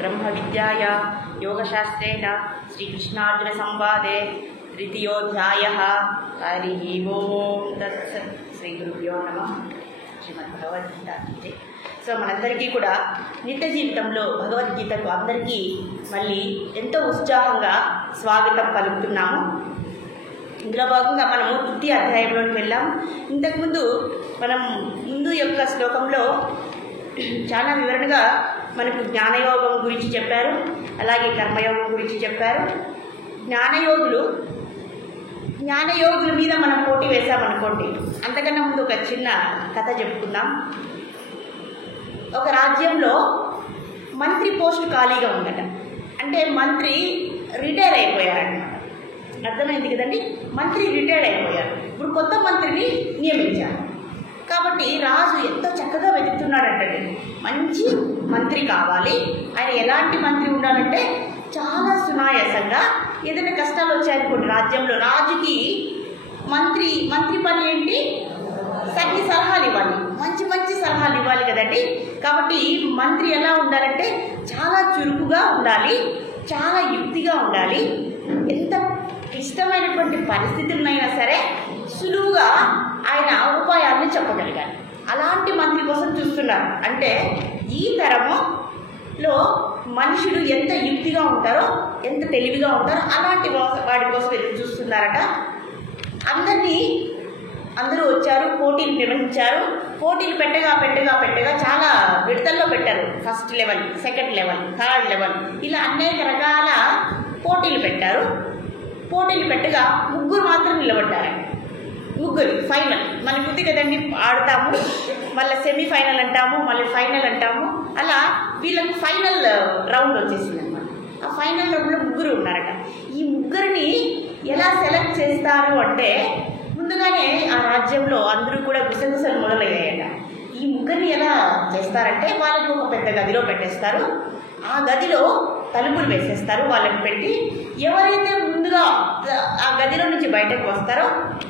బ్రహ్మ విద్యాయ యోగశాస్త్రేణ శ్రీకృష్ణార్జున సంవాదే తృతీయోధ్యాయః. హరి ఓం తత్సత్. శ్రీ గురుభ్యో నమః. శ్రీమద్ భగవద్గీత. సో మనందరికీ కూడా నిత్య జీవితంలో భగవద్గీతకు అందరికీ మళ్ళీ ఎంతో ఉత్సాహంగా స్వాగతం పలుకుతున్నాము. ఇందులో భాగంగా మనము తృతీయ అధ్యాయంలోకి వెళ్ళాం. ఇంతకుముందు మనం ముందు యొక్క శ్లోకంలో చాలా వివరణగా మనకు జ్ఞానయోగం గురించి చెప్పారు, అలాగే కర్మయోగం గురించి చెప్పారు. జ్ఞానయోగుల మీద మనం పోటీ వేశామనుకోండి. అంతకన్నా ముందు ఒక చిన్న కథ చెప్పుకుందాం. ఒక రాజ్యంలో మంత్రి పోస్టు ఖాళీగా ఉందట. అంటే మంత్రి రిటైర్ అయిపోయారన్నమాట. అర్థమైంది కదండి. మంత్రి రిటైర్ అయిపోయారు. ఇప్పుడు కొత్త మంత్రిని నియమించారు. కాబట్టి రాజు ఎంతో చక్కగా వెతుకుతున్నాడంటే మంచి మంత్రి కావాలి. ఆయన ఎలాంటి మంత్రి ఉండాలంటే చాలా సునాయాసంగా ఏదైనా కష్టాలు వచ్చాయనుకోండి రాజ్యంలో, రాజుకి మంత్రి పని ఏంటి? సన్ని సలహాలు ఇవ్వాలి, మంచి సలహాలు ఇవ్వాలి కదండి. కాబట్టి మంత్రి ఎలా ఉండాలంటే చాలా చురుకుగా ఉండాలి, చాలా యుక్తిగా ఉండాలి. ఎంత క్లిష్టమైనటువంటి పరిస్థితులనైనా సరే సులువుగా ఆయన ఉపాయాలను చెప్పగలిగారు. అలాంటి మంత్రి కోసం చూస్తున్నారు. అంటే ఈ తరములో మనుషులు ఎంత యుక్తిగా ఉంటారో, ఎంత తెలివిగా ఉంటారో అలాంటి వాడి కోసం ఎదురు చూస్తున్నారట. అందరూ వచ్చారు, పోటీలు నిర్వహించారు. పోటీలు పెట్టగా చాలా విడతల్లో పెట్టారు. First level, second level, third level, ఇలా అనేక రకాల పోటీలు పెట్టారు. పోటీలు పెట్టగా ముగ్గురు మాత్రం నిలబడ్డారండి. ముగ్గురు ఫైనల్. మనకు ఉంది కదండి, ఆడతాము, మళ్ళీ సెమీఫైనల్ అంటాము, మళ్ళీ ఫైనల్ అంటాము. అలా వీళ్ళకి ఫైనల్ రౌండ్ వచ్చేసింది అనమాట. ఆ ఫైనల్ రౌండ్లో ముగ్గురు ఉన్నారట. ఈ ముగ్గురిని ఎలా సెలెక్ట్ చేస్తారు అంటే ముందుగానే ఆ రాజ్యంలో అందరూ కూడా గుసగుసలు మొదలయ్యాయట. ఈ ముగ్గురిని ఎలా చేస్తారంటే వాళ్ళకి ఒక పెద్ద గదిలో పెట్టేస్తారు. ఆ గదిలో తలుపులు వేసేస్తారు. వాళ్ళని పెట్టి ఎవరైతే ముందుగా ఆ గదిలో నుంచి బయటకు వస్తారో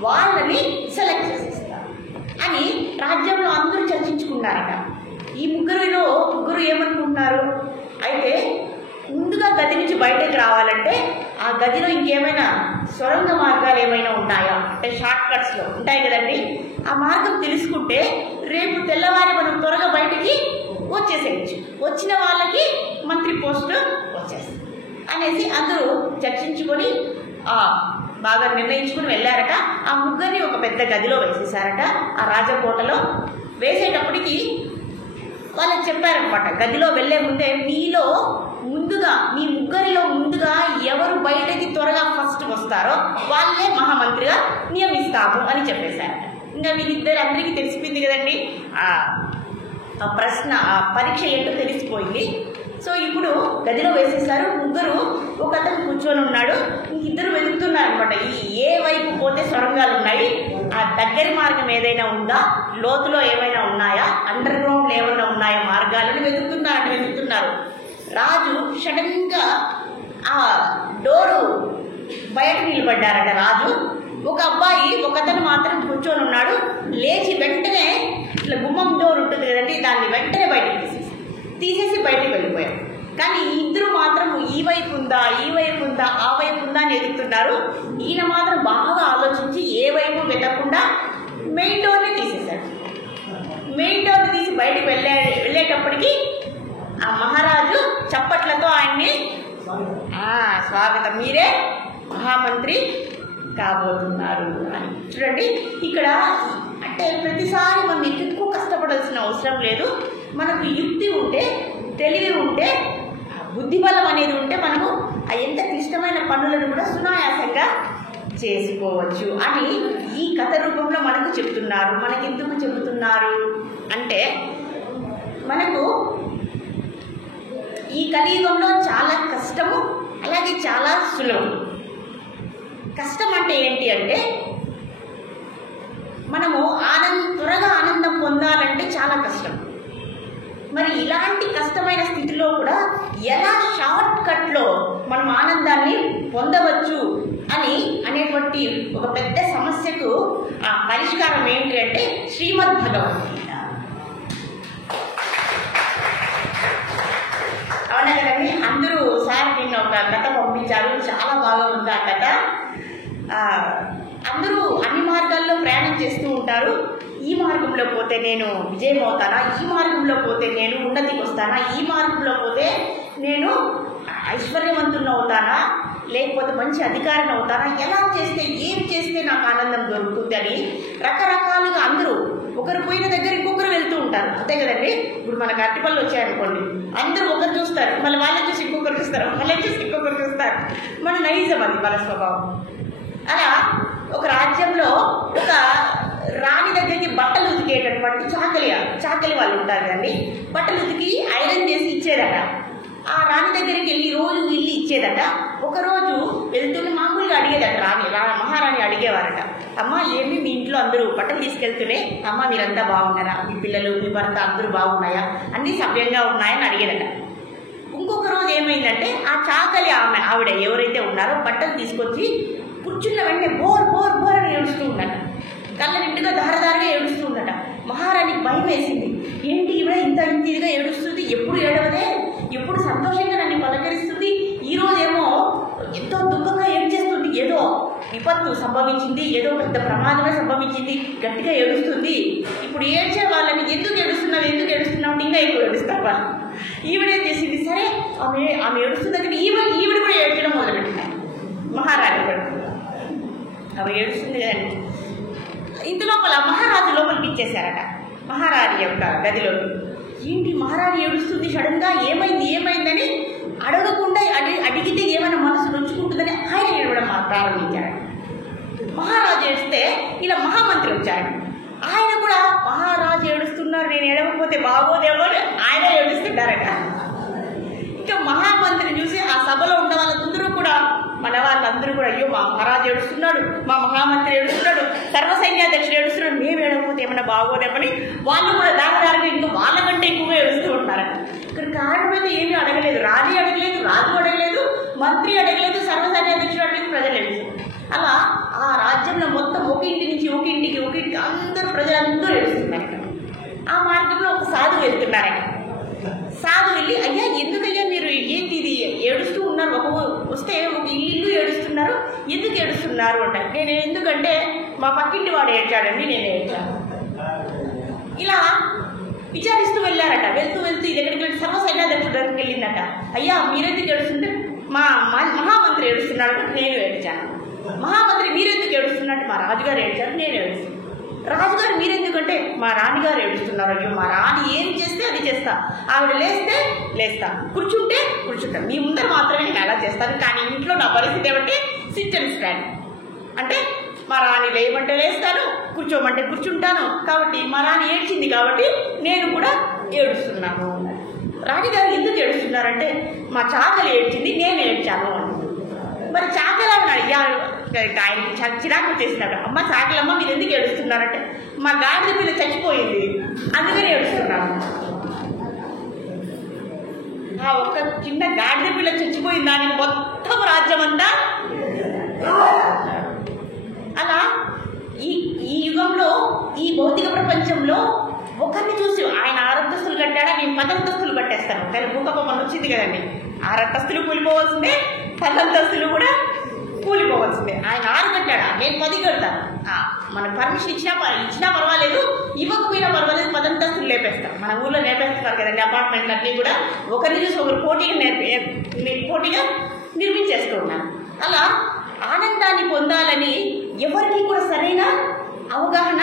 వాళ్ళని సెలెక్ట్ చేసేస్తారు అని రాజ్యంలో అందరూ చర్చించుకున్నారట. ఈ ముగ్గురు ఏమనుకుంటున్నారు, అయితే ముందుగా గది నుంచి బయటకు రావాలంటే ఆ గదిలో ఇంకేమైనా సొరంగ మార్గాలు ఏమైనా ఉన్నాయా అంటే షార్ట్ కట్స్లో ఉంటాయి కదండి. ఆ మార్గం తెలుసుకుంటే రేపు తెల్లవారి మనం త్వరగా బయటికి వచ్చేసేయచ్చు, వచ్చిన వాళ్ళకి మంత్రి పోస్టు వచ్చేస్తుంది అనేసి అందరూ చర్చించుకొని బాగా నిర్ణయించుకుని వెళ్ళారట. ఆ ముగ్గురిని ఒక పెద్ద గదిలో వేసేసారట. ఆ రాజకోటలో వేసేటప్పటికి వాళ్ళకి చెప్పారనమాట, గదిలో వెళ్ళే ముందే మీ ముగ్గురిలో ముందుగా ఎవరు బయటకి త్వరగా ఫస్ట్ వస్తారో వాళ్ళే మహామంత్రిగా నియమిస్తాము అని చెప్పేశారట. ఇంకా వీళ్ళిద్దరు అందరికీ తెలిసిపోయింది కదండి. ఆ పరీక్ష ఏంటో తెలిసిపోయింది. సో ఇప్పుడు గదిలో వేసేసారు. ముగ్గురు, ఒక అతను కూర్చొని ఉన్నాడు, ఇద్దరు వెతుకుతున్నారు అనమాట. ఏ వైపు పోతే సొరంగాలు ఉన్నాయి, ఆ దగ్గరి మార్గం ఏదైనా ఉందా, లోతులో ఏమైనా ఉన్నాయా, అండర్ గ్రౌండ్లో ఏమైనా ఉన్నాయా మార్గాలను వెతుకుతున్నారు. రాజు సడన్గా ఆ డోరు బయట నిలబడ్డారట. రాజు ఒకతను మాత్రం కూర్చొని ఉన్నాడు. లేచి వెంటనే ఇట్లా గుమ్మం డోర్ ఉంటుంది కదండి, దాన్ని వెంటనే బయటకు తీసేసి బయటకు వెళ్ళిపోయారు. కానీ ఇద్దరు మాత్రం ఈ వైపు ఉందా, ఆ వైపు ఉందా అని ఎదుగుతున్నారు. ఈయన మాత్రం బాగా ఆలోచించి ఏ వైపు వెతకుండా మెయిన్ డోర్ని తీసేశాడు. మెయిన్ డోర్ని తీసి బయటకు వెళ్ళేటప్పటికి ఆ మహారాజు చప్పట్లతో ఆయన్ని స్వాగతం, మీరే మహామంత్రి కాబోతున్నారు అని. చూడండి, ఇక్కడ అంటే ప్రతిసారి మనం ఎక్కువ కష్టపడాల్సిన అవసరం లేదు. మనకు యుక్తి ఉంటే, తెలివి ఉంటే, బుద్ధిబలం అనేది ఉంటే మనము ఎంత క్లిష్టమైన పనులను కూడా సునాయాసంగా చేసుకోవచ్చు అని ఈ కథ రూపంలో మనకు చెప్తున్నారు. మనకి ఎందుకు చెబుతున్నారు అంటే మనకు ఈ కలియుగంలో చాలా కష్టము, అలాగే చాలా సులభం. కష్టం అంటే ఏంటి అంటే మనము త్వరగా ఆనందం పొందాలంటే చాలా కష్టం. మరి ఇలాంటి కష్టమైన స్థితిలో కూడా ఎలా షార్ట్ కట్లో మనం ఆనందాన్ని పొందవచ్చు అనేటువంటి ఒక పెద్ద సమస్యకు ఆ పరిష్కారం ఏంటి అంటే శ్రీమద్ భగవద్గీత. అవునా కదండి? వర్ణించారు. చాలా బాగా ఉంది ఆ కథ. అందరూ అన్ని మార్గాల్లో ప్రయాణం చేస్తూ ఉంటారు. ఈ మార్గంలో పోతే నేను విజయం అవుతానా, ఈ మార్గంలో పోతే నేను ఉన్నతికి వస్తానా, ఈ మార్గంలో పోతే నేను ఐశ్వర్యవంతుని అవుతానా, లేకపోతే మంచి అధికారిని అవుతానా, ఎలా చేస్తే ఏం చేస్తే నాకు ఆనందం దొరుకుతుంది అని రకరకాలుగా అందరూ ఒకరు పోయిన దగ్గర ఇంకొకరు వెళ్తూ ఉంటారు. అంతే కదండి. ఇప్పుడు మనకు అరటిపళ్ళు వచ్చాయనుకోండి, అందరూ ఒకరు చూస్తారు, మళ్ళీ వాళ్ళని చూసి ఇంకొకరు చూస్తారు, వాళ్ళని చూసి ఇంకొకరు చూస్తారు. మన నైజం అది, మన స్వభావం. అలా ఒక రాజ్యంలో ఒక రాణి దగ్గరికి బట్టలు ఉతికేటటువంటి చాకలి వాళ్ళు ఉంటారు కదండి. బట్టలు ఉతికి ఐరన్ చేసి ఇచ్చేదట. ఆ రాణి దగ్గరికి వెళ్ళి రోజు వెళ్ళి ఇచ్చేదట. ఒకరోజు వెళ్తూనే మామూలుగా అడిగేదట మహారాణి అడిగేవారట, అమ్మ ఏమి మీ ఇంట్లో అందరూ బట్టలు తీసుకెళ్తూనే, అమ్మ మీరంతా బాగున్నారా, మీ పిల్లలు మీ భర్త అందరూ బాగున్నాయా, అన్నీ సవ్యంగా ఉన్నాయని అడిగేదట. ఇంకొక రోజు ఏమైందంటే ఆ చాకలి ఆవిడ ఎవరైతే ఉన్నారో బట్టలు తీసుకొచ్చి కూర్చున్న వెంటనే బోర్ బోర్ బోర్ అని ఏడుస్తూ ఉండట. కళ్ళ నిండుగా దారదారగా ఏడుస్తూ ఉండట. మహారాణికి భయం వేసింది. ఏంటి ఈవిడ ఇంత ఇదిగా ఏడుస్తుంది, ఎప్పుడు ఏడవదే, ఎప్పుడు సంతోషంగా నన్ను పలకరిస్తుంది, ఈరోజేమో ఎంతో దుఃఖంగా ఏడ్చేస్తుంది, ఏదో విపత్తు సంభవించింది, ఏదో పెద్ద ప్రమాదమే సంభవించింది, గట్టిగా ఏడుస్తుంది. ఇప్పుడు ఏడ్చే వాళ్ళని ఎందుకు ఏడుస్తున్నావు అంటే ఇంకా ఎక్కువ ఏడుస్తారు వాళ్ళు. ఈవిడేం చేసింది, సరే ఆమె ఏడుస్తుందంటే ఈవిడ కూడా ఏడ్చడం మొదలుపెట్టింది. మహారాణి కూడా ఆమె ఏడుస్తుంది కదండి. ఇంత లోపల మహారాజు లోపలికి ఇచ్చేశారట, మహారాణి యొక్క గదిలో. ఏంటి మహారాణి ఏడుస్తుంది సడన్గా, ఏమైందని అడగకుండా అడిగితే ఏమైనా మనసు నొచ్చుకుంటుందని ఆయన ఏడవడం ప్రారంభించాడు. మహారాజు ఏడిస్తే ఇలా మహామంత్రి వచ్చాడు. ఆయన కూడా మహారాజు ఏడుస్తున్నారు, నేను ఏడవకపోతే బాగోదేమో ఆయన ఏడుస్తున్నారట. ఇంకా మహామంత్రిని చూసి ఆ సభలో ఉన్న వాళ్ళందరూ కూడా, మన వాళ్ళందరూ కూడా, అయ్యో మా మహారాజు ఏడుస్తున్నాడు, మా మహామంత్రి ఏడుస్తున్నాడు, సర్వసైన్యాధ్యక్షుడు ఏడుస్తున్నాడు, మేము ఏడవకపోతే ఏమైనా బాగోదేమని వాళ్ళు కూడా దాదాపుగా ఇంకా వాళ్ళకంటే ఎక్కువగా ఏడుస్తూ ఉంటారట. ఇక్కడ కారణమైతే ఏమీ అడగలేదు, రాణి అడగలేదు, రాజు అడగలేదు, మంత్రి అడగలేదు, సర్వసైన్యాధ్యక్షుడు అడగలేదు, ప్రజలు అడగలేదు. అలా ఆ రాజ్యంలో మొత్తం ఒక ఇంటి నుంచి ఒక ఇంటికి అందరూ ప్రజలందరూ ఏడుస్తున్నారు. ఆ మార్గంలో ఒక సాధువు వెళ్తున్నారు. సాధువు వెళ్ళి, అయ్యా ఎందుకయ్యా మీరు ఏంటి ఇది ఏడుస్తూ ఉన్నారు, వస్తే ఒక ఇల్లు ఏడుస్తున్నారు, ఎందుకు ఏడుస్తున్నారు అంటే, నేను ఎందుకంటే మా పక్కింటి వాడు ఏడ్చాడండి, నేను ఏడ్చాను. ఇలా విచారిస్తూ వెళ్ళారట. వెళ్తూ ఇది ఎక్కడికి వెళ్ళి సర్వసైన్యాధ్యక్షుడి దగ్గరికి వెళ్ళిందట. అయ్యా మీరెందుకు ఏడుస్తుంటే, మా మహామంత్రి ఏడుస్తున్నాడు, నేను ఏడ్చాను. మహామంత్రి మీరెందుకు ఏడుస్తున్నట్టు, మా రాజుగారు ఏడ్చారు, నేను ఏడుస్తాను. రాజుగారు మీరెందుకంటే, మా రాణిగారు ఏడుస్తున్నారు, అయ్యో మా రాణి ఏం చేస్తే అది చేస్తా, ఆవిడ లేస్తా, కూర్చుంటా, మీ ముందర మాత్రమే నేను అలా చేస్తాను, కానీ ఇంట్లో నా పరిస్థితి ఏమంటే సిట్ అండ్ స్టాండ్, అంటే మా రాణి లేవమంటే లేస్తాను, కూర్చోమంటే కూర్చుంటాను, కాబట్టి మా రాణి ఏడ్చింది కాబట్టి నేను కూడా ఏడుస్తున్నాను. రాణిగారు ఎందుకు ఏడుస్తున్నారంటే, మా చాకలి ఏడ్చింది, నేను ఏడ్చాను అని. మరి చాకలమ్మని అడిగారు, ఆయన చిరాకు చేసినాడు. అమ్మ చాకలమ్మ మీరు ఎందుకు ఏడుస్తున్నారంటే, మా గాడిద పిల్ల చచ్చిపోయింది అందుకని ఏడుస్తున్నాను. ఆ ఒక్క చిన్న గాడిద పిల్ల చచ్చిపోయింది, దానికి మొత్తం రాజ్యం అంతా. అలా ఈ యుగంలో, ఈ భౌతిక ప్రపంచంలో ఒకరిని చూసి ఆయన 6 అంతస్తులు కట్టాడా, నేను 10 అంతస్తులు కట్టేస్తాను. కానీ భూకంపం వచ్చింది కదండి, 6 అంతస్తులు కూలిపోవాల్సిందే, 10 అంతస్తులు కూడా కూలిపోవాల్సిందే. ఆయన 6 కట్టాడా, నేను 10 కడతాను. మనకు పర్మిషన్ ఇచ్చినా పర్వాలేదు, ఇవ్వకపోయినా పర్వాలేదు, 10 అంతస్తులు లేపేస్తాం. మన ఊళ్ళో లేపేస్తున్నారు కదండి అపార్ట్మెంట్లు అన్నీ కూడా, ఒకరిని చూసి ఒకరు పోటీగా నిర్మించేస్తూ ఉన్నారు. అలా ఆనందాన్ని పొందాలని ఎవరికి కూడా సరైన అవగాహన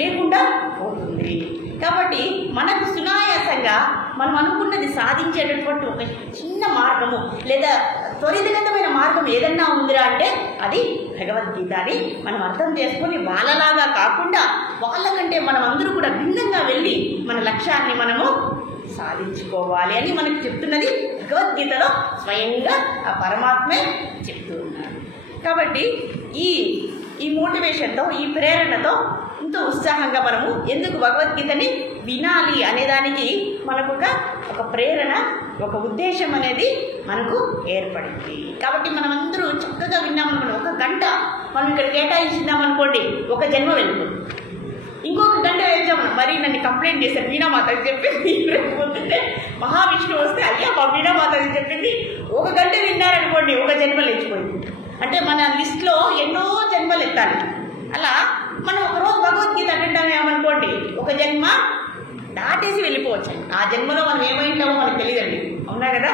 లేకుండా పోతుంది. కాబట్టి మనకు సునాయాసంగా మనం అనుకున్నది సాధించేటటువంటి ఒక చిన్న మార్గము లేదా త్వరితగతమైన మార్గం ఏదన్నా ఉందిరా అంటే అది భగవద్గీత అని మనం అర్థం చేసుకొని, వాళ్ళలాగా కాకుండా వాళ్ళకంటే మనం అందరూ కూడా భిన్నంగా వెళ్ళి మన లక్ష్యాన్ని మనము సాధించుకోవాలి అని మనకు చెప్తున్నది భగవద్గీతలో స్వయంగా ఆ పరమాత్మే చెప్తూ ఉన్నారు. కాబట్టి ఈ మోటివేషన్తో, ఈ ప్రేరణతో ఎంతో ఉత్సాహంగా మనము ఎందుకు భగవద్గీతని వినాలి అనేదానికి మనకు ఒక ప్రేరణ, ఒక ఉద్దేశం అనేది మనకు ఏర్పడింది. కాబట్టి మనం అందరూ చక్కగా విన్నామనుకోండి, 1 గంట మనం ఇక్కడ కేటాయించినామనుకోండి, ఒక జన్మ వెళ్ళిపోతుంది. ఇంకొక గంట వేద్దాం. మరి నన్ను కంప్లైంట్ చేశారు, వీణామాతకి చెప్పింది రేపు పొద్దున్నే మహావిష్ణువు వస్తే అయ్యా మా వీణామాతకి చెప్పింది 1 గంట విన్నారనుకోండి 1 జన్మలు ఎత్తిపోయింది. అంటే మన లిస్ట్లో ఎన్నో జన్మలు ఎత్తాలి. అలా మనం ఒకరోజు భగవద్గీత అటెండామేమనుకోండి 1 జన్మ దాటేసి వెళ్ళిపోవచ్చు. ఆ జన్మలో మనం ఏమైంటామో మనకు తెలియదండి. అవునా కదా?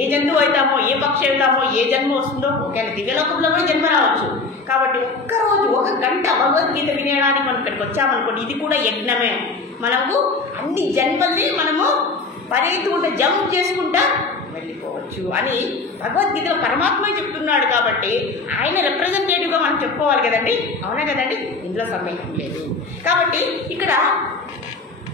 ఏ జంతువు అవుతామో, ఏ పక్షి అవుతామో, ఏ జన్మ వస్తుందో, ఒకవేళ దివ్యలోకంలో కూడా జన్మ రావచ్చు. కాబట్టి ఒక్కరోజు 1 గంట భగవద్గీత వినడానికి మనం ఇక్కడికి వచ్చామనుకోండి, ఇది కూడా యజ్ఞమే. మనకు అన్ని జన్మల్ని మనము పరిగెత్తుకుంటా జంప్ చేసుకుంటా వెళ్ళిపోవచ్చు అని భగవద్గీతలో పరమాత్మ చెప్తున్నాడు. కాబట్టి ఆయన రిప్రజెంటేటివ్గా మనం చెప్పుకోవాలి కదండి. అవునా కదండి? ఇందులో సందేహం లేదు. కాబట్టి ఇక్కడ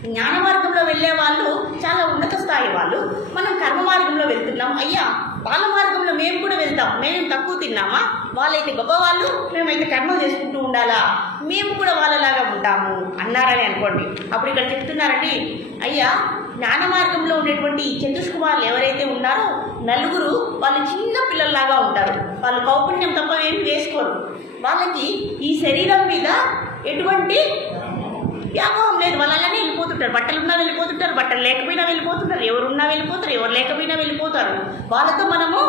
జ్ఞాన మార్గంలో వెళ్ళే వాళ్ళు చాలా ఉన్నత స్థాయి వాళ్ళు. మనం కర్మ మార్గంలో వెళ్తున్నాం. అయ్యా వాళ్ళ మార్గంలో మేము కూడా వెళ్తాం, మేము తక్కువ తిన్నామా, వాళ్ళైతే గొప్పవాళ్ళు, మేమైతే కర్మలు చేసుకుంటూ ఉండాలా, మేము కూడా వాళ్ళలాగా ఉంటాము అన్నారని అనుకోండి. అప్పుడు ఇక్కడ చెప్తున్నారండి, అయ్యా జ్ఞాన మార్గంలో ఉండేటువంటి చతుష్కుమారులు ఎవరైతే ఉన్నారో 4 వాళ్ళు చిన్న పిల్లల్లాగా ఉంటారు. వాళ్ళు కౌపుణ్యం తప్ప ఏమి వేసుకోరు. వాళ్ళకి ఈ శరీరం మీద ఎటువంటి వ్యామోహం లేదు. వాళ్ళనే వెళ్ళిపోతుంటారు. బట్టలు ఉన్నా వెళ్ళిపోతుంటారు, బట్టలు లేకపోయినా వెళ్ళిపోతుంటారు, ఎవరున్నా వెళ్ళిపోతారు, ఎవరు లేకపోయినా వెళ్ళిపోతారు. వాళ్ళతో మనము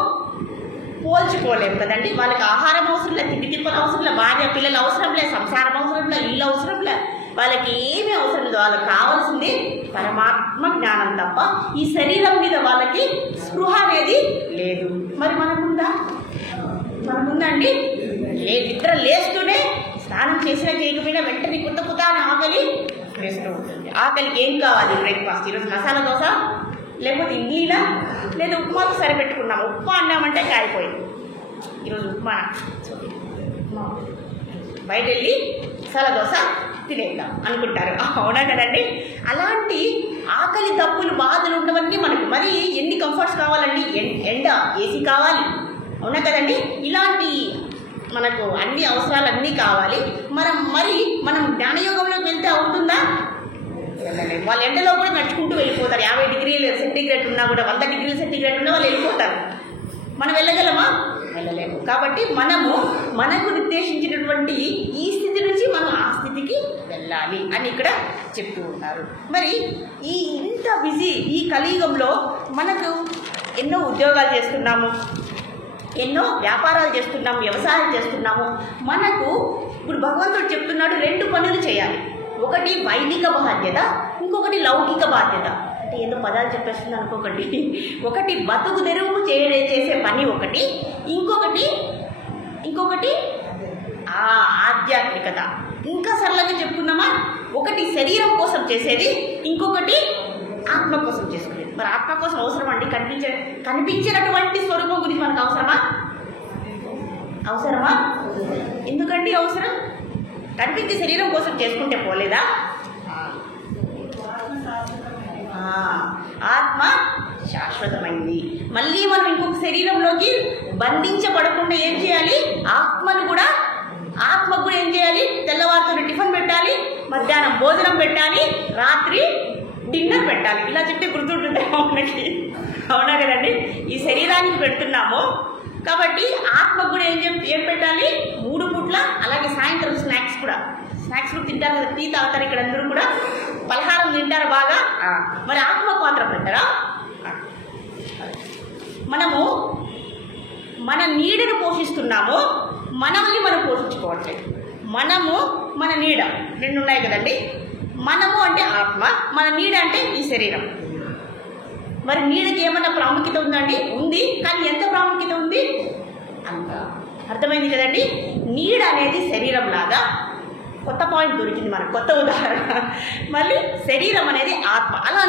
పోల్చుకోలేము కదండి. వాళ్ళకి ఆహారం అవసరం లేదు, తిండి తిప్పలు అవసరం లేదు, భార్య పిల్లలు అవసరం లేదు, సంసారం అవసరం లేదు, ఇల్లు అవసరం లేదు, వాళ్ళకి ఏమీ అవసరం లేదు. వాళ్ళకి కావాల్సింది పరమాత్మ జ్ఞానం తప్ప ఈ శరీరం మీద వాళ్ళకి స్పృహ అనేది లేదు. మరి మనకుందా? మనకుందండి? లేదు. ఇద్దరు లేస్తూనే స్నానం చేసినా చేయకపోయినా వెంటనే కొత్త అని ఆకలి వేస్తూ ఉంటుంది. ఆకలికి ఏం కావాలి? బ్రేక్ఫాస్ట్. ఈరోజు మసాలా దోశ, లేకపోతే ఇడ్లీనా, లేదా ఉప్మాకు సరిపెట్టుకున్నాం. ఉప్మా అన్నామంటే కారిపోయింది. ఈరోజు ఉప్మా బయట వెళ్ళి మసాలా దోశ తినేద్దాం అనుకుంటారు. అవునా కదండి? అలాంటి ఆకలి తప్పులు బాధలు ఉండవన్నీ మనకు. మరి ఎన్ని కంఫర్ట్స్ కావాలండి? ఎండ, ఏసీ కావాలి. అవునా కదండి? ఇలాంటి మనకు అన్ని అవసరాలు అన్నీ కావాలి. మనం జ్ఞానయోగంలోకి వెళ్తే అవుతుందా? వెళ్ళలేదు. వాళ్ళు ఎండలో కూడా నడుచుకుంటూ వెళ్ళిపోతారు. 50 డిగ్రీల సెంటీగ్రేడ్ ఉన్నా కూడా, 100 డిగ్రీల సెంటీగ్రేడ్ ఉన్నా వాళ్ళు వెళ్ళిపోతారు. మనం వెళ్ళగలమా? వెళ్ళలేము. కాబట్టి మనకు నిర్దేశించినటువంటి ఈ స్థితి నుంచి మనం ఆ స్థితికి వెళ్ళాలి అని ఇక్కడ చెప్తూ ఉన్నారు. మరి ఇంత బిజీ ఈ కలియుగంలో మనకు ఎన్నో ఉద్యోగాలు చేస్తున్నాము, ఎన్నో వ్యాపారాలు చేస్తున్నాము, వ్యవసాయం చేస్తున్నాము. మనకు ఇప్పుడు భగవంతుడు చెప్తున్నాడు 2 పనులు చేయాలి. ఒకటి వైదిక బాధ్యత, ఇంకొకటి లౌకిక బాధ్యత. అంటే ఏదో పదాలు చెప్పేస్తుంది అనుకోకండి. ఒకటి బతుకు తెరువు చేసే పని ఒకటి, ఇంకొకటి ఆధ్యాత్మికత. ఇంకా సరళంగా చెప్పుకున్నామా, ఒకటి శరీరం కోసం చేసేది, ఇంకొకటి ఆత్మ కోసం చేసుకునేది. మరి ఆత్మ కోసం అవసరం అండి? కనిపించినటువంటి స్వరూపం గురించి మనకు అవసరమా? ఎందుకండి అవసరం? కనిపించే శరీరం కోసం చేసుకుంటే పోలేదా? ఆత్మ శాశ్వతమైంది. మళ్ళీ మనం ఇంకొక శరీరంలోకి బంధించబడకుండా ఏం చేయాలి? ఆత్మకు కూడా ఏం చేయాలి? తెల్లవారుతో టిఫిన్ పెట్టాలి, మధ్యాహ్నం భోజనం పెట్టాలి, రాత్రి డిన్నర్ పెట్టాలి. ఇలా చెప్తే గుర్తుంటుందేమో మనకి. అవునా కదండి? ఈ శరీరానికి పెడుతున్నాము కాబట్టి ఆత్మకు కూడా ఏం పెట్టాలి? 3 పూట్ల. అలాగే సాయంత్రం స్నాక్స్ కూడా తింటారు కదా, టీ తాగుతారు. ఇక్కడ అందరూ కూడా పలహారం తింటారు బాగా. మరి ఆత్మకు మాత్రం పెట్టారా? మనము మన నీడను పోషిస్తున్నాము, మనల్ని మనం పోషించుకోవట్లేదు. మన నీడ 2 ఉన్నాయి కదండి. మనము అంటే ఆత్మ, మన నీడ అంటే ఈ శరీరం. మరి నీడకి ఏమన్నా ప్రాముఖ్యత ఉందండి? ఉంది. కానీ ఎంత ప్రాముఖ్యత ఉంది? అంత. అర్థమైంది కదండి? నీడ అనేది శరీరం లాగా. కొత్త పాయింట్ దొరికింది మనకు, కొత్త ఉదాహరణ. మళ్ళీ శరీరం అనేది ఆత్మ. అలా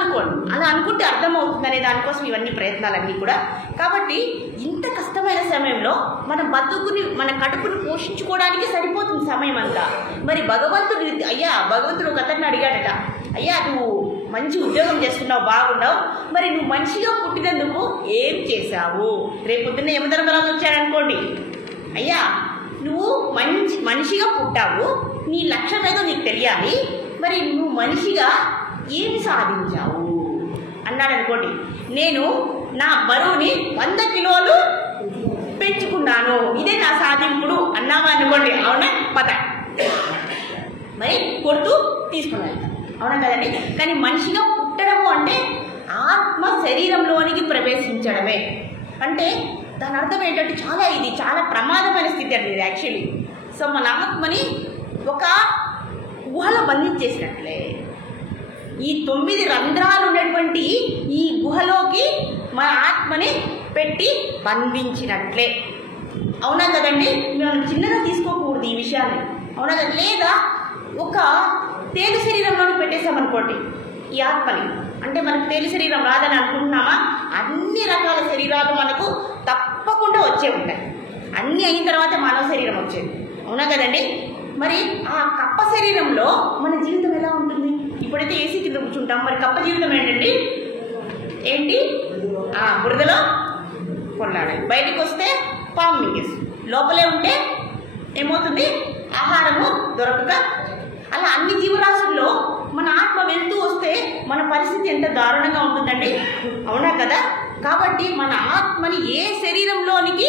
అనుకుంటే అర్థమవుతుంది అనే దానికోసం ఇవన్నీ ప్రయత్నాలన్నీ కూడా. కాబట్టి ఇంత కష్టమైన సమయంలో మన కడుపును పోషించుకోవడానికి సరిపోతుంది సమయం అంతా. మరి భగవంతుడు ఒక అతన్ని అడిగాడట, అయ్యా నువ్వు మంచి ఉద్యోగం చేస్తున్నావు, బాగున్నావు, మరి నువ్వు మనిషిగా పుట్టినందుకు ఏం చేశావు? రేపు పొద్దున్న యమధర్మరాజు వచ్చాడనుకోండి, అయ్యా నువ్వు మనిషిగా పుట్టావు, నీ లక్ష్యం ఏదో నీకు తెలియాలి, మరి నువ్వు మనిషిగా ఏమి సాధించావు అన్నాడు అనుకోండి. నేను నా బరువుని 100 కిలోలు పెంచుకున్నాను, ఇదే నా సాధింపుడు అన్నావా అనుకోండి. అవునా? పద మరి కొడుతూ తీసుకుని వెళ్తాం, అవునా కదండి? కానీ మనిషిగా పుట్టడము అంటే ఆత్మ శరీరంలోనికి ప్రవేశించడమే. అంటే దాని అర్థం ఏంటంటే చాలా ప్రమాదమైన స్థితి అండి ఇది యాక్చువల్లీ. సో మన ఆత్మని ఒక గుహలో బంధించేసినట్లే, ఈ 9 రంధ్రాలు ఉన్నటువంటి ఈ గుహలోకి మన ఆత్మని పెట్టి బంధించినట్లే, అవునా కదండి? మనం చిన్నగా తీసుకోకూడదు ఈ విషయాన్ని, అవునా కదా? లేదా ఒక తేలు శరీరంలోకి పెట్టేసామనుకోండి ఈ ఆత్మని, అంటే మనకు తేలి శరీరం రాదని అనుకుంటున్నామా? అన్ని రకాల శరీరాలు మనకు తప్పకుండా వచ్చే ఉంటాయి. అన్నీ అయిన తర్వాత మానవ శరీరం వచ్చేది, అవునా కదండి? మరి ఆ కప్ప శరీరంలో మన జీవితం ఎలా ఉంటుంది? ఇప్పుడైతే ఏసీ కింద కూర్చుంటాం, మరి కప్ప జీవితం ఏంటి? బురదలో కొన్నాడాలి, బయటకు వస్తే పాము మింగేస్తుంది, లోపలే ఉంటే ఏమవుతుంది? ఆహారము దొరకక. అలా అన్ని జీవరాశుల్లో మన ఆత్మ వెళ్తూ వస్తే మన పరిస్థితి ఎంత దారుణంగా ఉంటుందండి, అవునా కదా? కాబట్టి మన ఆత్మని ఏ శరీరంలోనికి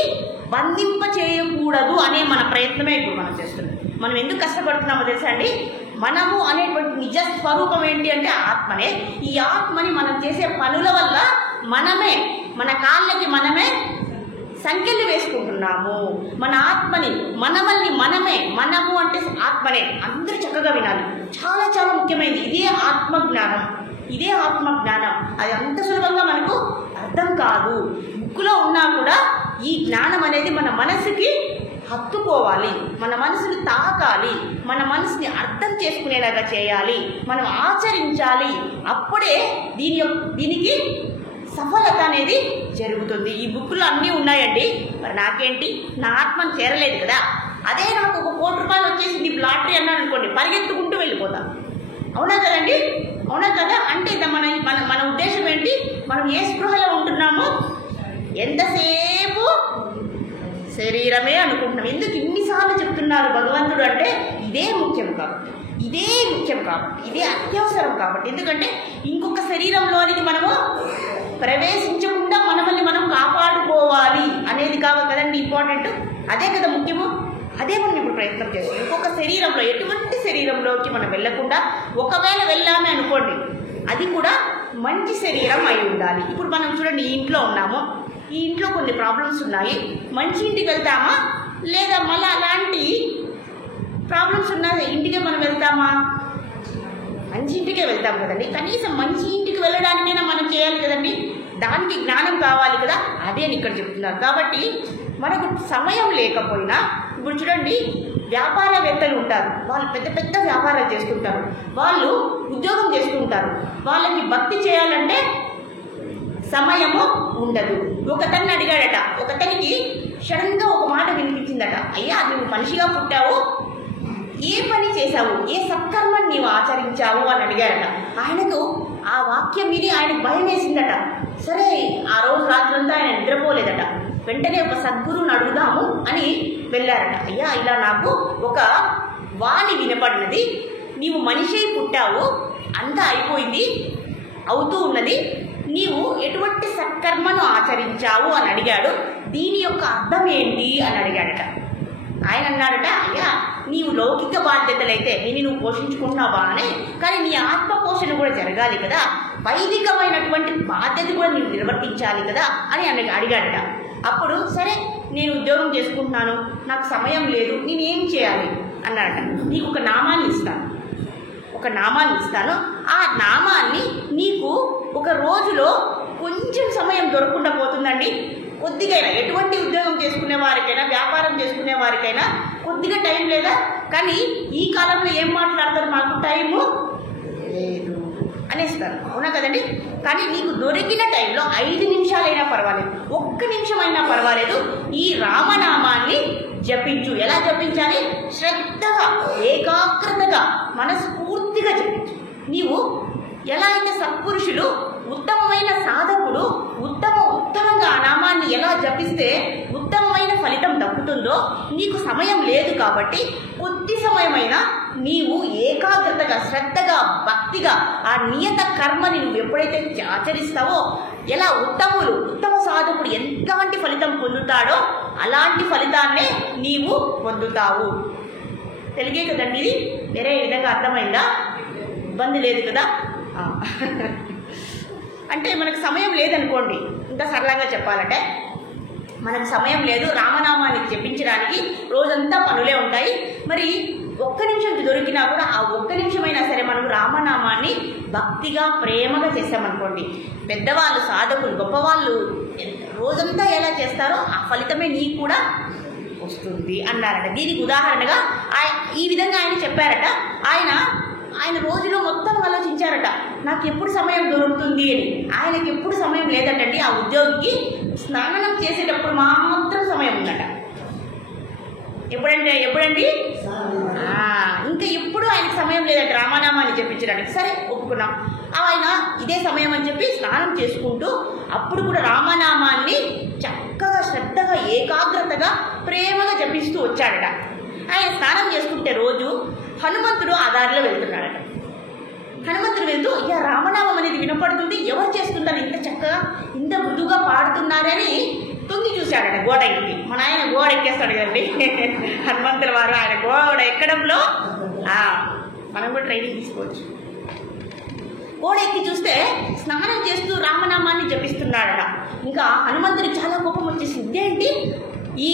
బంధింప చేయకూడదు అనే మన ప్రయత్నమే ఇప్పుడు మనం చేస్తున్నాం. మనం ఎందుకు కష్టపడుతున్నామో తెలుసా అండి? మనము అనేటువంటి నిజ స్వరూపం ఏంటి అంటే ఆత్మనే. ఈ ఆత్మని మనం చేసే పనుల వల్ల మన కాళ్ళకి మనమే సంఖ్యలు వేసుకుంటున్నాము. మన ఆత్మని మనము అంటే ఆత్మనే. అందరూ చక్కగా వినాలి, చాలా చాలా ముఖ్యమైనది. ఇదే ఆత్మజ్ఞానం. అది అంత సులభంగా మనకు అర్థం కాదు. బుక్కులో ఉన్నా కూడా ఈ జ్ఞానం అనేది మన మనసుకి హత్తుకోవాలి, మన మనసుని తాకాలి, మన మనసుని అర్థం చేసుకునేలాగా చేయాలి, మనం ఆచరించాలి. అప్పుడే దీనికి సఫలత అనేది జరుగుతుంది. ఈ బుక్లో అన్నీ ఉన్నాయండి, మరి నాకేంటి? నా ఆత్మను చేరలేదు కదా. అదే నాకు ఒక 1 కోటి రూపాయలు వచ్చేసింది లాటరీ అన్నాను అనుకోండి, పరిగెత్తుకుంటూ వెళ్ళిపోతాం, అవునా కదండి? అవునా కదా? అంటే మన ఉద్దేశం ఏంటి? మనం ఏ స్పృహలో ఉంటున్నామో ఎంతసేపు శరీరమే అనుకుంటున్నాం. ఎందుకు ఇన్నిసార్లు చెప్తున్నారు భగవంతుడు అంటే ఇదే ముఖ్యం కాబట్టి, ఇదే అత్యవసరం కాబట్టి. ఎందుకంటే ఇంకొక శరీరంలోనికి మనము ప్రవేశించకుండా మనల్ని మనం కాపాడుకోవాలి అనేది కావాలి కదండి ఇంపార్టెంట్. అదే కదా ముఖ్యము. అదే మనం ఇప్పుడు ప్రయత్నం చేస్తాం. ఇంకొక శరీరంలో, ఎటువంటి శరీరంలోకి మనం వెళ్ళకుండా, ఒకవేళ వెళ్ళామే అనుకోండి అది కూడా మంచి శరీరం అయి ఉండాలి. ఇప్పుడు మనం చూడండి, ఈ ఇంట్లో ఉన్నాము, ఈ ఇంట్లో కొన్ని ప్రాబ్లమ్స్ ఉన్నాయి. మంచి ఇంటికి వెళ్తామా, లేదా మళ్ళీ అలాంటి ప్రాబ్లమ్స్ ఉన్న ఇంటికే మనం వెళ్తామా? మంచి ఇంటికే వెళ్తాం కదండి. కనీసం మంచి ఇంటికి వెళ్ళడానికైనా మనం చేయాలి కదండి, దానికి జ్ఞానం కావాలి కదా. అదే ఇక్కడ చెప్తున్నారు. కాబట్టి మనకు సమయం లేకపోయినా, ఇప్పుడు చూడండి వ్యాపారవేత్తలు ఉంటారు, వాళ్ళు పెద్ద పెద్ద వ్యాపారాలు చేస్తుంటారు, వాళ్ళు ఉద్యోగం చేస్తుంటారు, వాళ్ళకి భక్తి చేయాలంటే సమయము ఉండదు. ఒకతన్ని అడిగాడట, ఒకతనికి సడన్గా ఒక మాట వినిపించిందట, అయ్యా నువ్వు మనిషిగా పుట్టావు, ఏ పని చేశావు, ఏ సత్కర్మని నీవు ఆచరించావు అని అడిగాడట. ఆయనకు ఆ వాక్యం విని ఆయనకు భయం వేసిందట. సరే ఆ రోజు రాత్రంతా ఆయన నిద్రపోలేదట. వెంటనే ఒక సద్గురువుని అడుగుదాము అని వెళ్ళారట. అయ్యా ఇలా నాకు ఒక వాణి వినపడినది, నీవు మనిషి పుట్టావు, అంతా అయిపోయింది, అవుతూ ఉన్నది, నీవు ఎటువంటి సత్కర్మను ఆచరించావు అని అడిగాడు. దీని యొక్క అర్థం ఏంటి అని అడిగాడట. ఆయన అన్నాడట, అయ్యా నీవు లౌకిక బాధ్యతలైతే నువ్వు పోషించుకుంటున్నావా అని, కానీ నీ ఆత్మ పోషణ కూడా జరగాలి కదా, వైదికమైనటువంటి బాధ్యత కూడా నీవు నిర్వర్తించాలి కదా అని అడిగాడట. అప్పుడు సరే నేను ఉద్యోగం చేసుకుంటున్నాను, నాకు సమయం లేదు, నేనేం చేయాలి అన్నాడట. నీకు ఒక నామాన్ని ఇస్తాను, ఆ నామాన్ని నీకు ఒక రోజులో కొంచెం సమయం దొరకకుండా పోతుందండి, కొద్దిగైనా, ఎటువంటి ఉద్యోగం చేసుకునే వారికైనా, వ్యాపారం చేసుకునే వారికైనా కొద్దిగా టైం లేదా? కానీ ఈ కాలంలో ఏం మాట్లాడతారు, మాకు టైము లేదు అనేస్తారు, అవునా కదండి? కానీ నీకు దొరికిన టైంలో 5 నిమిషాలైనా పర్వాలేదు, 1 నిమిషం అయినా పర్వాలేదు, ఈ రామనామాన్ని జపించు. ఎలా జపించాలి? శ్రద్ధగా, ఏకాగ్రతగా, మనస్ఫూర్తిగా జపించు. నీవు ఎలా అయితే సత్పురుషులు, ఉత్తమమైన సాధకుడు ఉత్తమంగా ఆ నామాన్ని ఎలా జపిస్తే ఉత్తమమైన ఫలితం దక్కుతుందో, నీకు సమయం లేదు కాబట్టి కొద్ది సమయమైనా నీవు ఏకాగ్రతగా, శ్రద్ధగా, భక్తిగా ఆ నియత కర్మని నువ్వు ఎప్పుడైతే ఆచరిస్తావో, ఎలా ఉత్తమ సాధకుడు ఎలాంటి ఫలితం పొందుతాడో అలాంటి ఫలితాన్నే నీవు పొందుతావు. తెలుగే కదండి ఇది, వేరే విధంగా అర్థమైందా? ఇబ్బంది లేదు కదా? అంటే మనకు సమయం లేదనుకోండి, ఇంకా సరళంగా చెప్పాలంటే మనకు సమయం లేదు రామనామానికి జపించడానికి, రోజంతా పనులే ఉంటాయి. మరి ఒక్క నిమిషం దొరికినా కూడా ఆ ఒక్క నిమిషమైనా సరే మనం రామనామాన్ని భక్తిగా ప్రేమగా చేస్తామనుకోండి, పెద్దవాళ్ళు సాధకులు గొప్పవాళ్ళు రోజంతా ఎలా చేస్తారో ఆ ఫలితమే నీకు కూడా వస్తుంది అన్నారట. దీనికి ఉదాహరణగా ఈ విధంగా ఆయన చెప్పారట. ఆయన రోజులో మొత్తం ఆలోచించారట, నాకు ఎప్పుడు సమయం దొరుకుతుంది అని. ఆయనకి ఎప్పుడు సమయం లేదటండి. ఆ ఉద్యోగికి స్నానం చేసేటప్పుడు మాత్రం సమయం ఉందట. ఎప్పుడండి ఇంకా ఎప్పుడు ఆయనకు సమయం లేదంటే రామనామాన్ని చెప్పించడానికి. సరే ఒప్పుకున్నాం. ఆయన ఇదే సమయం అని చెప్పి స్నానం చేసుకుంటూ అప్పుడు కూడా రామనామాన్ని చక్కగా శ్రద్ధగా ఏకాగ్రతగా ప్రేమగా జపిస్తూ వచ్చాడట. ఆయన స్నానం చేసుకుంటే రోజు హనుమంతుడు ఆ దారిలో వెళ్తున్నాడట. హనుమంతుడు వెళ్తూ ఇక రామనామం అనేది వినపడుతుంది, ఎవరు చేస్తున్నారు ఇంత చక్కగా ఇంత మృదుగా పాడుతున్నారని తొంగి చూశాడట గోడ ఎక్కి. మన ఆయన గోడ ఎక్కేస్తాడు కదండి హనుమంతుల వారు. ఆయన గోడ ఎక్కడంలో మనం కూడా ట్రైనింగ్ తీసుకోవచ్చు. గోడ ఎక్కి చూస్తే స్నానం చేస్తూ రామనామాన్ని జపిస్తున్నాడట. ఇంకా హనుమంతుడికి చాలా కోపం వచ్చేసింది. ఇదేంటి ఈ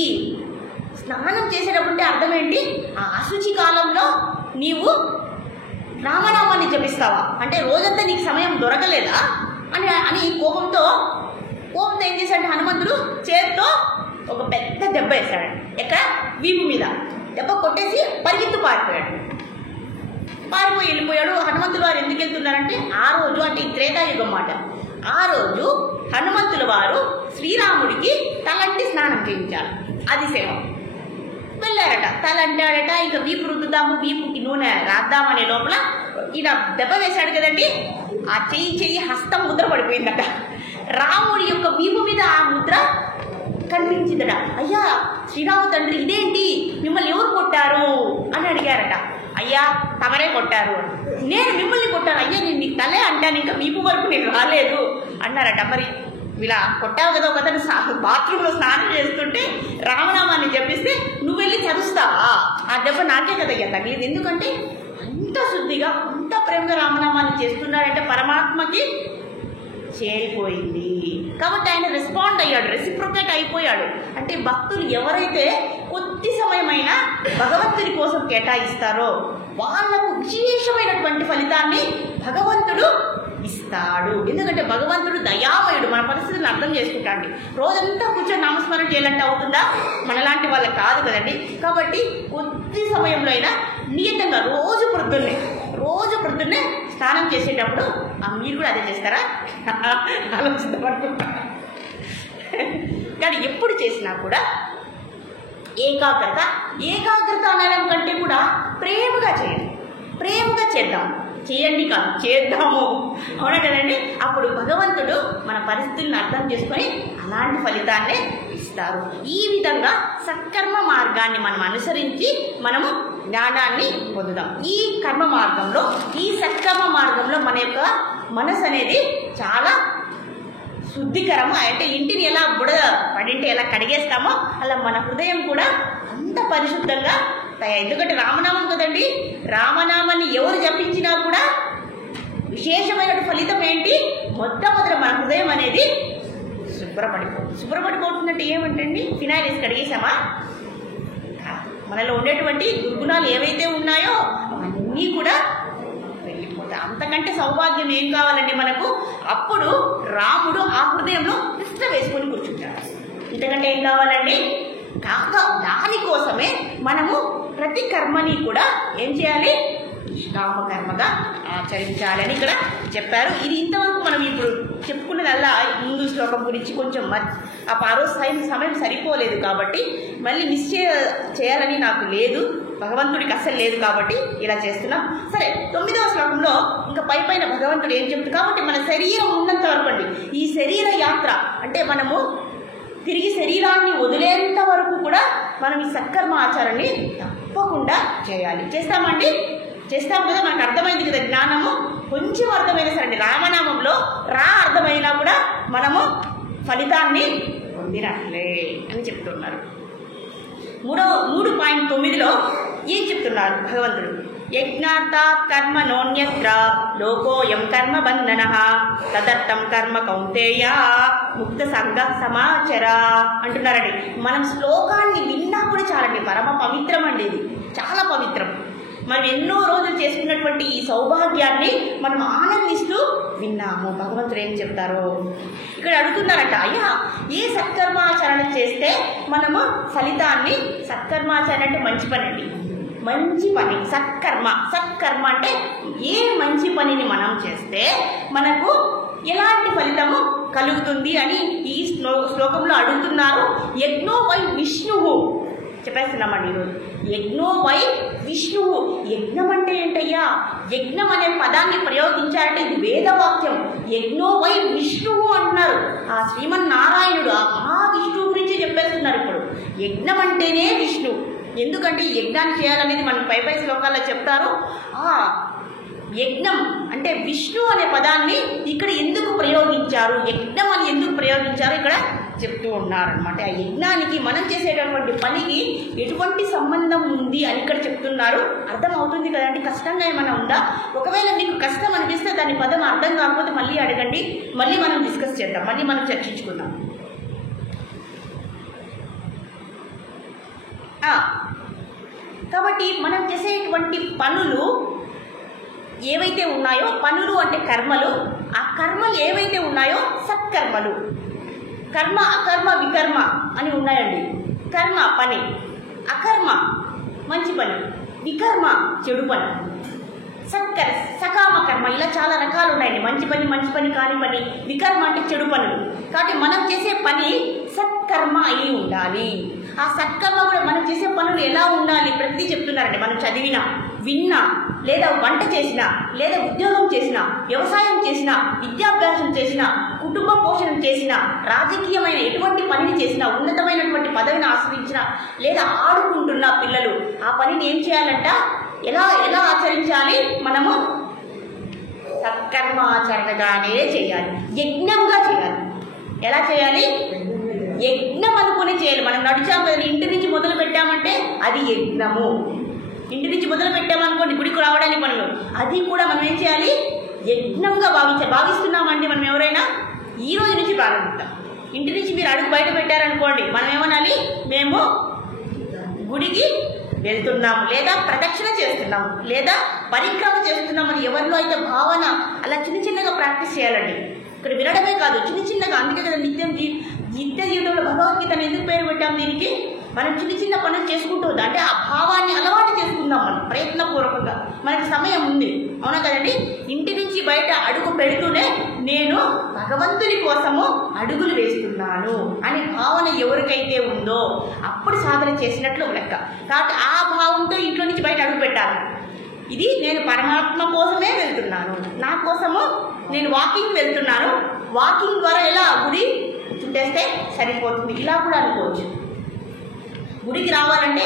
స్నానం చేసేటప్పుడు అర్థం ఏంటి? ఆ అశుచి కాలంలో నీవు రామనామాన్ని జపిస్తావా? అంటే రోజంతా నీకు సమయం దొరకలేదా అని కోపంతో ఏం చేశాడు హనుమంతుడు? చేతితో ఒక పెద్ద దెబ్బ వేశాడు. ఎక్కడ? వీపు మీద దెబ్బ కొట్టేసి పరిగెత్తు పారిపోయి వెళ్ళిపోయాడు. హనుమంతుల వారు ఎందుకు వెళ్తున్నారంటే ఆ రోజు, అంటే ఈ త్రేతాయుగం మాట, ఆ రోజు హనుమంతుల వారు శ్రీరాముడికి తలంటి స్నానం చేయించాలి. అది సేవ. వెళ్ళారట. తల అంటాడట, ఇంకా వీపు రుద్దుతాము, వీపుకి నూనె రాద్దామనే లోపల ఈయన దెబ్బ వేశాడు కదండి, ఆ చెయ్యి హస్తం ముద్ర పడిపోయిందట. రాముడి యొక్క వీపు మీద ఆ ముద్ర కనిపించిందట. అయ్యా శ్రీరామ తండ్రి, ఇదేంటి, మిమ్మల్ని ఎవరు కొట్టారు అని అడిగారట. అయ్యా తమరే కొట్టారు. నేను మిమ్మల్ని కొట్టాను. అయ్యా నేను నీకు తలే అంటాను, ఇంకా వీపు వరకు నేను రాలేదు అన్నారట. మరి ఇలా కొట్టావు కదా, ఒక అతను బాత్రూంలో స్నానం చేస్తుంటే రామనామాన్ని జపిస్తే నువ్వు వెళ్ళి చదువుస్తావా? ఆ దెబ్బ నాకే కదా అయ్యా తగిలింది. ఎందుకంటే అంత శుద్ధిగా అంత ప్రేమగా రామనామాన్ని చేస్తున్నాడంటే పరమాత్మకి చేరిపోయింది. కాబట్టి ఆయన రెస్పాండ్ అయ్యాడు, రెసిప్రొకేట్ అయిపోయాడు. అంటే భక్తులు ఎవరైతే కొద్ది సమయమైనా భగవంతుడి కోసం కేటాయిస్తారో వాళ్ళకు విశేషమైనటువంటి ఫలితాన్ని భగవంతుడు ఇస్తాడు. ఎందుకంటే భగవంతుడు దయామయుడు. మన పరిస్థితులను అర్థం చేసుకుంటాండి. రోజంతా కూర్చొని నామస్మరణ చేయాలంటే అవుతుందా? మనలాంటి వాళ్ళకి కాదు కదండి. కాబట్టి కొద్ది సమయంలో అయినా నియతంగా రోజు ప్రొద్దున్నే స్నానం చేసేటప్పుడు మీరు కూడా అదే చేస్తారా? ఆలోచిద్దామనుకుంటా. కానీ ఎప్పుడు చేసినా కూడా ఏకాగ్రత అనడం కంటే కూడా ప్రేమగా చేయండి, ప్రేమగా చేయండి కాదు చేద్దాము. అవునా కదండి? అప్పుడు భగవంతుడు మన పరిస్థితులను అర్థం చేసుకొని అలాంటి ఫలితాన్నే ఇస్తారు. ఈ విధంగా సత్కర్మ మార్గాన్ని మనం అనుసరించి మనము జ్ఞానాన్ని పొందుదాం. ఈ సత్కర్మ మార్గంలో మన యొక్క మనసు అనేది చాలా శుద్ధికరము. అంటే ఇంటిని ఎలా బుడద పడింటే ఎలా కడిగేస్తామో అలా మన హృదయం కూడా అంత పరిశుద్ధంగా తయారు. ఎందుకంటే రామనామం కదండి. రామనామాన్ని ఎవరు జపించినా కూడా విశేషమైన ఫలితం ఏంటి? మొట్టమొదట మన హృదయం అనేది శుభ్రపడిపోతుందంటే ఏమంటండి? ఫినాయిల్ వేసి కడిగేసామా? మనలో ఉండేటువంటి దుర్గుణాలు ఏవైతే ఉన్నాయో అవన్నీ కూడా వెళ్ళిపోతాయి. అంతకంటే సౌభాగ్యం ఏం కావాలండి మనకు? అప్పుడు రాముడు ఆ హృదయంలో కృష్ణ వేసుకొని కూర్చుంటాడు. ఇంతకంటే ఏం కావాలండి? కాగా దానికోసమే మనము ప్రతి కర్మని కూడా ఏం చేయాలి? నిష్కామకర్మగా ఆచరించాలని ఇక్కడ చెప్పారు. ఇది ఇంతవరకు మనం ఇప్పుడు చెప్పుకున్నదల్లా ముందు శ్లోకం గురించి కొంచెం ఆ రోజు సమయం సరిపోలేదు కాబట్టి మళ్ళీ మిస్ చేయాలని నాకు లేదు, భగవంతుడికి అస్సలు లేదు కాబట్టి ఇలా చేస్తున్నాం. సరే, 9వ శ్లోకంలో ఇంకా పైన భగవంతుడు ఏం చెప్తుంది కాబట్టి మన శరీరం ఉన్నంత వరకు అండి, ఈ శరీర యాత్ర అంటే మనము తిరిగి శరీరాన్ని వదిలేంత వరకు కూడా మనం ఈ సత్కర్మ ఆచారాన్ని తప్పకుండా చేయాలి. చేస్తాం కదా. మనకు అర్థమైంది కదా జ్ఞానము. కొంచెం అర్థమైనా సరే రామనామంలో అర్థమైనా కూడా మనము ఫలితాన్ని పొందినట్లే అని చెప్తున్నారు. 3.9లో ఏం చెప్తున్నారు భగవంతుడు? యజ్ఞార్థ కర్మ నోన్యత్ర లోకోయం కర్మ బంధన తదర్థం కర్మ కౌంతేయ ముక్త సంగ సమాచర అంటున్నారండి. మనం శ్లోకాన్ని విన్నా కూడా చాలండి, పరమ పవిత్రం అండి, ఇది చాలా పవిత్రం. మనం ఎన్నో రోజులు చేసుకున్నటువంటి ఈ సౌభాగ్యాన్ని మనం ఆనందిస్తూ విన్నాము. భగవంతుడు ఏం చెప్తారో ఇక్కడ అడుగుతున్నారట, అయ్యా ఏ సత్కర్మాచరణ చేస్తే మనము ఫలితాన్ని, సత్కర్మాచరణ అంటే మంచి పని అండి, మంచి పని సత్కర్మ. సత్కర్మ అంటే ఏ మంచి పనిని మనం చేస్తే మనకు ఎలాంటి ఫలితము కలుగుతుంది అని ఈ శ్లోకంలో అడుగుతున్నారు. యజ్ఞో వై విష్ణువు చెప్పేస్తున్నామండి ఈరోజు. యజ్ఞో వై విష్ణువు. యజ్ఞం అంటే ఏంటయ్యా? యజ్ఞం అనే పదాన్ని ప్రయోగించారంటే ఇది వేదవాక్యం. యజ్ఞో వై విష్ణువు అంటున్నారు. ఆ శ్రీమన్నారాయణుడు, ఆ మహావిష్ణువు గురించి చెప్పేస్తున్నారు. ఇప్పుడు యజ్ఞం అంటేనే విష్ణువు. ఎందుకంటే యజ్ఞాన్ని చేయాలనేది మనకు పై శ్లోకాల్లో చెప్తారు. యజ్ఞం అంటే విష్ణు అనే పదాన్ని ఇక్కడ ఎందుకు ప్రయోగించారు, యజ్ఞం అని ఎందుకు ప్రయోగించారు ఇక్కడ చెప్తూ ఉన్నారనమాట. ఆ యజ్ఞానికి మనం చేసేటటువంటి పనికి ఎటువంటి సంబంధం ఉంది అని ఇక్కడ చెప్తున్నారు. అర్థం అవుతుంది కదండి? కష్టంగా ఏమైనా ఉందా? ఒకవేళ మీకు కష్టం అనిపిస్తే దాని పదం అర్థం కాకపోతే మళ్ళీ అడగండి, మళ్ళీ మనం డిస్కస్ చేద్దాం, మళ్ళీ మనం చర్చించుకుందాం. కాబట్టి మనం చేసేటువంటి పనులు ఏవైతే ఉన్నాయో, పనులు అంటే కర్మలు, ఆ కర్మలు ఏవైతే ఉన్నాయో సత్కర్మలు. కర్మ, అకర్మ, వికర్మ అని ఉన్నాయండి. కర్మ పని, అకర్మ మంచి పని, వికర్మ చెడు పని, సకామ కర్మ, ఇలా చాలా రకాలు ఉన్నాయండి. మంచి పని, మంచి పని కాని పని, వికర్మ అంటే చెడు పనులు. కాబట్టి మనం చేసే పని సత్కర్మ అయి ఉండాలి. ఆ సత్కర్మ కూడా మనం చేసే పనులు ఎలా ఉండాలి ప్రతి చెప్తున్నారండి. మనం చదివినా, విన్నా, లేదా వంట చేసినా, లేదా ఉద్యోగం చేసినా, వ్యవసాయం చేసినా, విద్యాభ్యాసం చేసినా, కుటుంబ పోషణ చేసినా, రాజకీయమైన ఎటువంటి పనిని చేసినా, ఉన్నతమైనటువంటి పదవిని ఆశ్రయించినా, లేదా ఆడుకుంటున్న పిల్లలు ఆ పనిని ఏం చేయాలంట, ఎలా ఆచరించాలి? మనము సత్కర్మాచరణగానే చేయాలి, యజ్ఞంగా చేయాలి. ఎలా చేయాలి? యజ్ఞం అనుకుని చేయాలి. మనం నడిచాం కదా, ఇంటి నుంచి మొదలు పెట్టామంటే అది యజ్ఞము. ఇంటి నుంచి మొదలు పెట్టామనుకోండి గుడికి రావడానికి మనము, అది కూడా మనం ఏం చేయాలి? యజ్ఞంగా భావిస్తున్నామండి. మనం ఎవరైనా ఈ రోజు నుంచి ప్రారంభిస్తాం. ఇంటి నుంచి మీరు అడుగు బయట పెట్టారనుకోండి, మనం ఏమనాలి? మేము గుడికి వెళ్తున్నాము, లేదా ప్రదక్షిణ చేస్తున్నాము, లేదా పరిక్రమ చేస్తున్నామని ఎవరిలో అయితే భావన, అలా చిన్న చిన్నగా ప్రాక్టీస్ చేయాలండి. ఇక్కడ వినడమే కాదు, చిన్న చిన్నగా. అందుకే కదా నిత్య జీవితంలో భగవద్గీతను ఎందుకు పేరు పెట్టాం దీనికి? మనం చిన్న చిన్న పనులు చేసుకుంటూ వద్దాం, అంటే ఆ భావాన్ని అలవాటు చేసుకుందాం మనం ప్రయత్నపూర్వకంగా. మనకి సమయం ఉంది, అవునా కదండి? ఇంటి నుంచి బయట అడుగు పెడుతూనే నేను భగవంతుని కోసము అడుగులు వేస్తున్నాను అనే భావన ఎవరికైతే ఉందో అప్పుడు సాధన చేసినట్లు లెక్క. కాబట్టి ఆ భావంతో ఇంట్లో నుంచి బయట అడుగు పెట్టాలి. ఇది నేను పరమాత్మ కోసమే వెళ్తున్నాను, నా కోసము నేను వాకింగ్ వెళ్తున్నాను. వాకింగ్ ద్వారా ఎలా గుడి చుట్టేస్తే సరిపోతుంది, ఇలా కూడా అనుకోవచ్చు. గుడికి రావాలంటే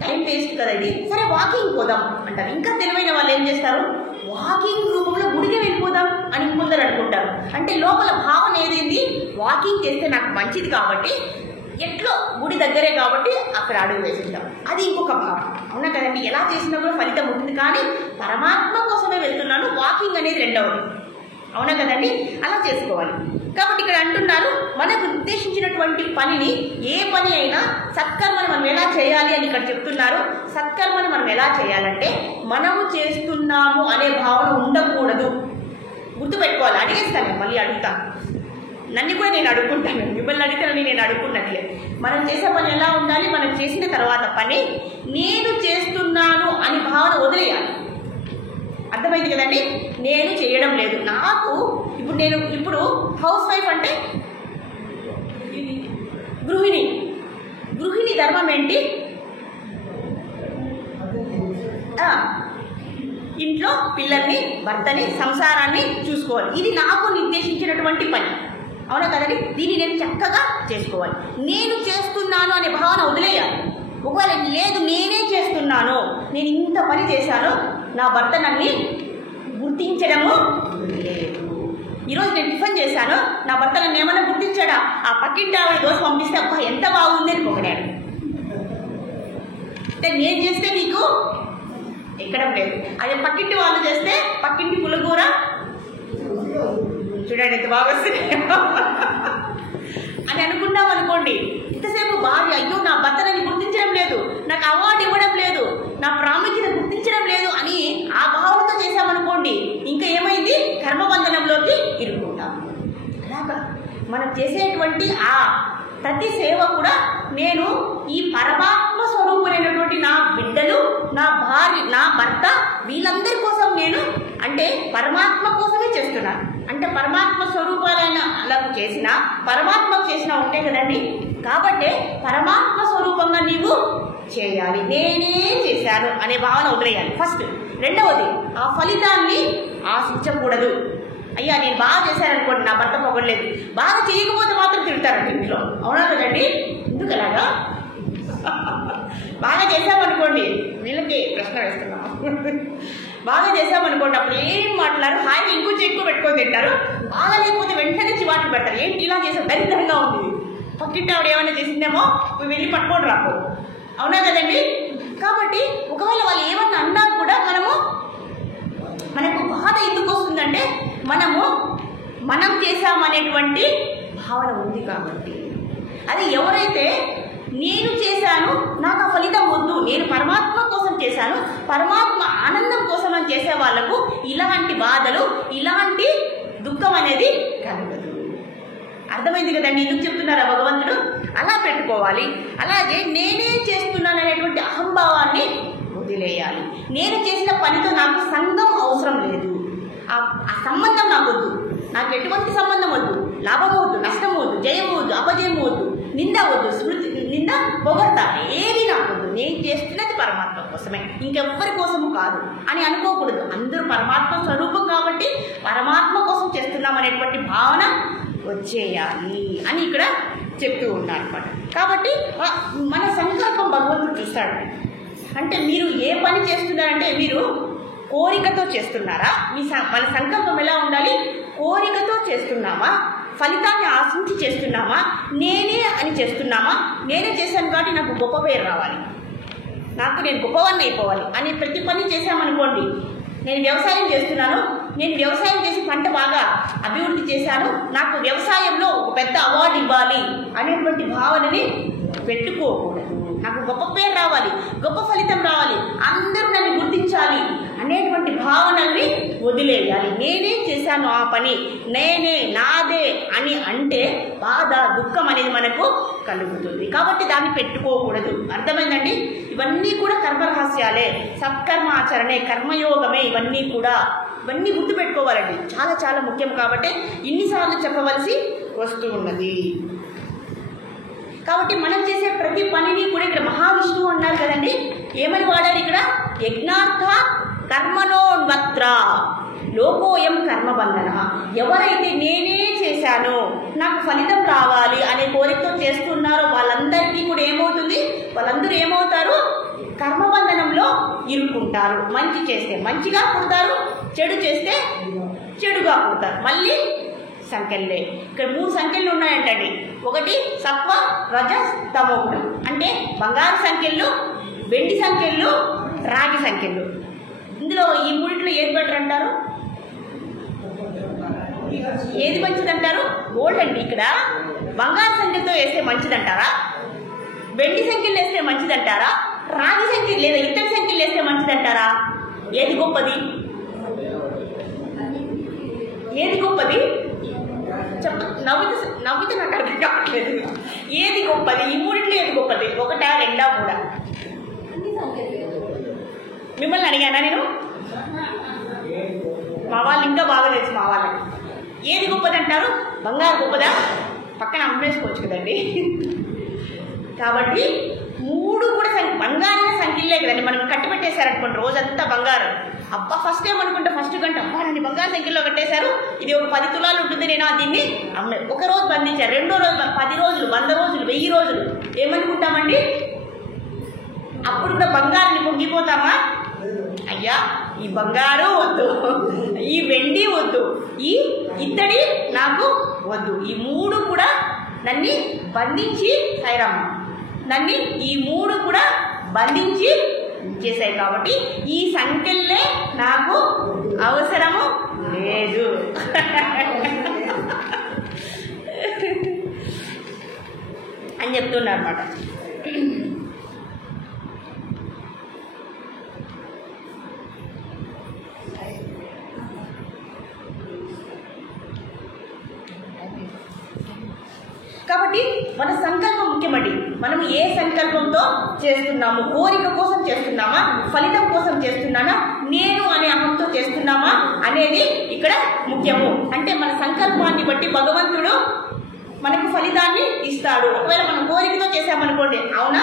టైం వేస్ట్ కదండి, సరే వాకింగ్ పోదాం అంటారు. ఇంకా తెలివైన వాళ్ళు ఏం చేస్తారు? వాకింగ్ రూపంలో గుడికి వెళ్ళిపోదాం అని ముందర అనుకుంటారు. అంటే లోపల భావన ఏదైంది? వాకింగ్ చేస్తే నాకు మంచిది కాబట్టి, ఎట్లో గుడి దగ్గరే కాబట్టి అక్కడ అడుగు వేసింటాం, అది ఇంకొక భావన. అవునా కదండి? ఎలా చేసినా కూడా ఫలితం ఉంటుంది, కానీ పరమాత్మ కోసమే వెళ్తున్నాను, వాకింగ్ అనేది రెండవది. అవునా కదండి? అలా చేసుకోవాలి. కాబట్టి ఇక్కడ అంటున్నారు, మనకు నిర్దేశించినటువంటి పనిని, ఏ పని అయినా సత్కర్మని మనం ఎలా చేయాలి అని ఇక్కడ చెప్తున్నారు. సత్కర్మని మనం ఎలా చేయాలంటే, మనము చేస్తున్నాము అనే భావన ఉండకూడదు. గుర్తుపెట్టుకోవాలి. అడిగేస్తాను, మళ్ళీ అడుగుతాను, నన్ను కూడా నేను అడుక్కుంటాను, మిమ్మల్ని అడిగితే నేను అడుక్కున్నట్లే. మనం చేసే పని ఎలా ఉండాలి? మనం చేసిన తర్వాత పని నేను చేస్తున్నాను అని భావన వదిలేయాలి. అర్థమైంది కదండి? నేను చేయడం లేదు, నాకు ఇప్పుడు హౌస్ వైఫ్ అంటే గృహిణి ధర్మం ఏంటి? ఇంట్లో పిల్లల్ని, భర్తని, సంసారాన్ని చూసుకోవాలి. ఇది నాకు నిర్దేశించినటువంటి పని. అవునా కదండి? దీన్ని నేను చక్కగా చేసుకోవాలి. నేను చేస్తున్నాను అనే భావన వదిలేయాలి. ఒకవేళ లేదు నేనే చేస్తున్నాను, నేను ఇంత పని చేశాను, నా భర్త నన్ను గుర్తించడము లేదు. ఈరోజు నేను టిఫిన్ చేశాను, నా భర్త నన్ను ఏమైనా గుర్తించాడా? ఆ పక్కింటి ఆవిడ దోశ పంపిస్తే అబ్బా ఎంత బాగుంది అని పొగిడాడు. అంటే నేను చేస్తే నీకు ఎక్కడం లేదు, అదే పక్కింటి వాళ్ళు చేస్తే పక్కింటి పులిగూర చూడండి ఎంత బాగా వస్తుంది అని అనుకున్నాం అనుకోండి. ఇంతసేపు భార్య అయ్యో నా భర్తని గుర్తించడం లేదు, నాకు అవార్డు ఇవ్వడం లేదు, నా ప్రాముఖ్యత గుర్తించడం లేదు అని ఆ భావనతో చేశామనుకోండి, ఇంకా ఏమైంది, కర్మబంధనంలోకి ఇరుక్కుంటాం. అలాగా మనం చేసేటువంటి ఆ ప్రతి సేవ కూడా నేను ఈ పరమాత్మ స్వరూపులైనటువంటి నా బిడ్డలు, నా భార్య, నా భర్త, వీళ్ళందరి కోసం నేను అంటే పరమాత్మ కోసమే చేస్తున్నాను. అంటే పరమాత్మ స్వరూపాలైన అలా చేసిన పరమాత్మకు చేసిన ఉంటే కదండి. కాబట్టి పరమాత్మ స్వరూపంగా నీవు చేయాలి, నేనే చేశాను అనే భావన వదిలేయాలి ఫస్ట్. రెండవది, ఆ ఫలితాన్ని ఆశించకూడదు. అయ్యా నేను బాగా చేశాను అనుకోండి, నా భర్త పొగడలేదు, బాగా చేయకపోతే మాత్రం తిడతారండి ఇంట్లో, అవునా కదండి? ఎందుకు అలాగా? బాగా చేసామనుకోండి, వీళ్ళకి ప్రశ్న వేస్తున్నాం, బాగా చేసామనుకోండి అప్పుడు ఏం మాట్లాడారు, హాయిగా ఇంకొంచెం ఎక్కువ పెట్టుకొని తింటారు. బాగా లేకపోతే వెంటనే చివాట్లు పెడతారు, ఏంటి ఇలా చేసావు, దరిద్రంగా ఉంది, పక్కింటి ఆవిడ ఏమైనా చేసిందేమో నువ్వు వెళ్ళి పట్టుకొని రాకు, అవునా కదండి? కాబట్టి ఒకవేళ వాళ్ళు ఏమన్నా అన్నా కూడా మనకు బాధ ఎందుకు వస్తుందంటే మనం చేశామనేటువంటి భావన ఉంది కాబట్టి. అది ఎవరైతే నేను చేశాను, నాకు ఆ ఫలితం వద్దు, నేను పరమాత్మ కోసం చేశాను, పరమాత్మ ఆనందం కోసం అని చేసే వాళ్లకు ఇలాంటి బాధలు, ఇలాంటి దుఃఖం అనేది కలగదు. అర్థమైంది కదండి ఎందుకు చెప్తున్నారా భగవంతుడు? అలా పెట్టుకోవాలి. అలాగే నేనే చేస్తున్నాను అనేటువంటి అహంభావాన్ని వదిలేయాలి. నేను చేసిన పనితో నాకు సంఘం అవసరం లేదు, ఆ సంబంధం నాకు వద్దు, నాకు ఎటువంటి సంబంధం వద్దు, లాభం వద్దు, నష్టం వద్దు, జయం వద్దు, అపజయం వద్దు, నింద వద్దు, స్మృతి నింద పొగడత ఏది నాకు వద్దు, నేను చేస్తున్నది పరమాత్మ కోసమే, ఇంకెవ్వరి కోసము కాదు అని అనుకోకూడదు. అందరూ పరమాత్మ స్వరూపం కాబట్టి పరమాత్మ కోసం చేస్తున్నాం అనేటువంటి భావన వచ్చేయాలి అని ఇక్కడ చెప్తూ ఉన్నారు అనమాట. కాబట్టి మన సంకల్పం భగవంతుడు చూస్తాడు. అంటే మీరు ఏ పని చేస్తున్నారంటే మీరు కోరికతో చేస్తున్నారా? మన సంకల్పం ఎలా ఉండాలి? కోరికతో చేస్తున్నామా, ఫలితాన్ని ఆశించి చేస్తున్నామా, నేనే అని చేస్తున్నామా, నేనే చేశాను కాబట్టి నాకు గొప్ప పేరు రావాలి, నేను గొప్పవాన్ని అయిపోవాలి అని ప్రతి పని చేశామనుకోండి. నేను వ్యవసాయం చేస్తున్నాను, నేను వ్యవసాయం చేసి పంట బాగా అభివృద్ధి చేశాను, నాకు వ్యవసాయంలో ఒక పెద్ద అవార్డు ఇవ్వాలి అనేటువంటి భావనని పెట్టుకోకూడదు. నాకు గొప్ప పేరు రావాలి, గొప్ప ఫలితం రావాలి, అందరూ నన్ను గుర్తించాలి అనేటువంటి భావనల్ని వదిలేయాలి. నేనే చేశాను ఆ పని, నేనే, నాదే అని అంటే బాధ, దుఃఖం అనేది మనకు కలుగుతుంది. కాబట్టి దాన్ని పెట్టుకోకూడదు. అర్థమైందండి? ఇవన్నీ కూడా కర్మరహస్యాలే, సత్కర్మాచరణే, కర్మయోగమే. ఇవన్నీ గుర్తుపెట్టుకోవాలండి, చాలా చాలా ముఖ్యం. కాబట్టి ఇన్నిసార్లు చెప్పవలసి వస్తూ ఉన్నది. కాబట్టి మనం చేసే ప్రతి పనిని కూడా ఇక్కడ మహావిష్ణువు అన్నారు కదండి, ఏమని వాడారు ఇక్కడ? యజ్ఞార్థ కర్మణోన్వత్ర లోకోయం కర్మబంధన. ఎవరైతే నేనే చేశానో నాకు ఫలితం రావాలి అనే కోరికతో చేస్తున్నారో వాళ్ళందరికీ కూడా ఏమవుతుంది? వాళ్ళందరూ ఏమవుతారు? కర్మబంధనంలో ఇరుక్కుంటారు. మంచి చేస్తే మంచిగా పుడతారు, చెడు చేస్తే చెడుగా పుడతారు. మళ్ళీ సంఖ్యలే. ఇక్కడ 3 సంఖ్యలు ఉన్నాయంటండి. ఒకటి సత్వ, రజస్, తమోగుణం. అంటే బంగారు సంఖ్యలు, వెండి సంఖ్యలు, రాగి సంఖ్యలు. ఇందులో ఈ మూడిట్లో ఏది బెటర్ అంటారు? ఏది మంచిదంటారు? గోల్డ్ అండి. ఇక్కడ బంగారు సంఖ్యలతో వేస్తే మంచిదంటారా, వెండి సంఖ్యలు వేస్తే మంచిదంటారా, రాగి సంఖ్యలు లేదా ఇత్తడి సంఖ్యలు వేస్తే మంచిదంటారా? ఏది గొప్పది? ఏది గొప్పది? నవ్వితే నాకు అర్థం కావట్లేదు. ఏది గొప్పది? ఈ మూడిట్లో ఏది గొప్పది? 1, 2, 3? మిమ్మల్ని అడిగానా నేను? మా వాళ్ళు ఇంకా బాగా తెలుసు మా వాళ్ళకి. ఏది గొప్పది అంటారు? బంగారు గొప్పదా? పక్కన అమ్మేసుకోవచ్చు కదండి. కాబట్టి 3 కూడా బంగారు సంఖ్యలే కదండి. మనం కట్టి పెట్టేశారనుకోండి రోజంతా బంగారు. అబ్బా ఫస్ట్ టైం అనుకుంటే ఫస్ట్ గంట అబ్బా నన్ను బంగారు సంఖ్యలో కట్టేశారు, ఇది ఒక 10 తులాలు ఉంటుంది, నేను దీన్ని ఒక రోజు బంధించారు, 2వ రోజు, 10 రోజులు, 100 రోజులు, 1000 రోజులు ఏమనుకుంటామండి? అప్పుడు కూడా బంగారుని పొంగిపోతామా? అయ్యా ఈ బంగారు వద్దు, ఈ వెండి వద్దు, ఈ ఇత్తడి నాకు వద్దు, ఈ 3 కూడా నన్ను బంధించి సాయిరామ్మ, నన్ను ఈ 3 కూడా బంధించి చేశాయి. కాబట్టి ఈ సంఖ్యలే నాకు అవసరము లేదు అని చెప్తున్నారు అన్నమాట. కాబట్టి మన సంకల్పం ముఖ్యమండి. మనం ఏ సంకల్పంతో చేస్తున్నాము, కోరిక కోసం చేస్తున్నామా, ఫలితం కోసం చేస్తున్నామా, నేను అనే అహంతో చేస్తున్నామా అనేది ఇక్కడ ముఖ్యము. అంటే మన సంకల్పాన్ని బట్టి భగవంతుడు మనకు ఫలితాన్ని ఇస్తాడు. ఒకవేళ మనం కోరికతో చేసామనుకోండి, అవునా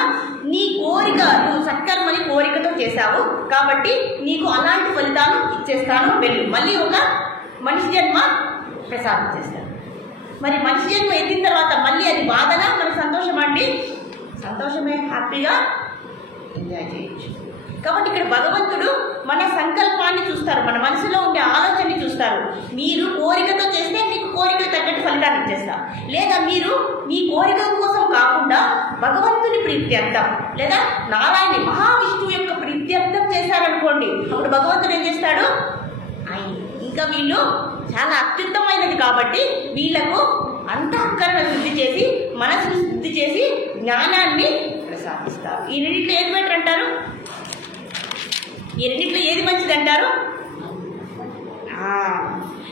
నీ కోరిక, నువ్వు సత్కర్మని కోరికతో చేశావు కాబట్టి నీకు అలాంటి ఫలితాలు ఇచ్చేస్తాను, వెళ్ళు, మళ్ళీ ఒక మనిషి జన్మ ప్రసాదం చేస్తాను. మరి మనిషి జన్మ ఎత్తిన తర్వాత మళ్ళీ అది బాధనా మనకు సంతోషమా అండి? సంతోషమే, హ్యాపీగా ఎంజాయ్ చేయొచ్చు. కాబట్టి ఇక్కడ భగవంతుడు మన సంకల్పాన్ని చూస్తారు, మన మనసులో ఉండే ఆలోచనని చూస్తారు. మీరు కోరికతో చేస్తే మీకు కోరిక తగ్గట్టు ఫలితాన్ని ఇచ్చేస్తారు. లేదా మీరు మీ కోరిక కోసం కాకుండా భగవంతుని ప్రీత్యర్థం లేదా నారాయణ మహావిష్ణువు యొక్క ప్రీత్యర్థం చేశారనుకోండి, అప్పుడు భగవంతుడు ఏం చేస్తాడు? ఇంకా వీళ్ళు చాలా అత్యుత్తమైనది కాబట్టి వీళ్లకు అంతఃకరణ శుద్ధి చేసి, మనసును శుద్ధి చేసి జ్ఞానాన్ని ప్రసాదిస్తారు. ఈ రెండింటిలో ఏది బెటర్ అంటారు? ఈ రెండింటిలో ఏది మంచిది అంటారు?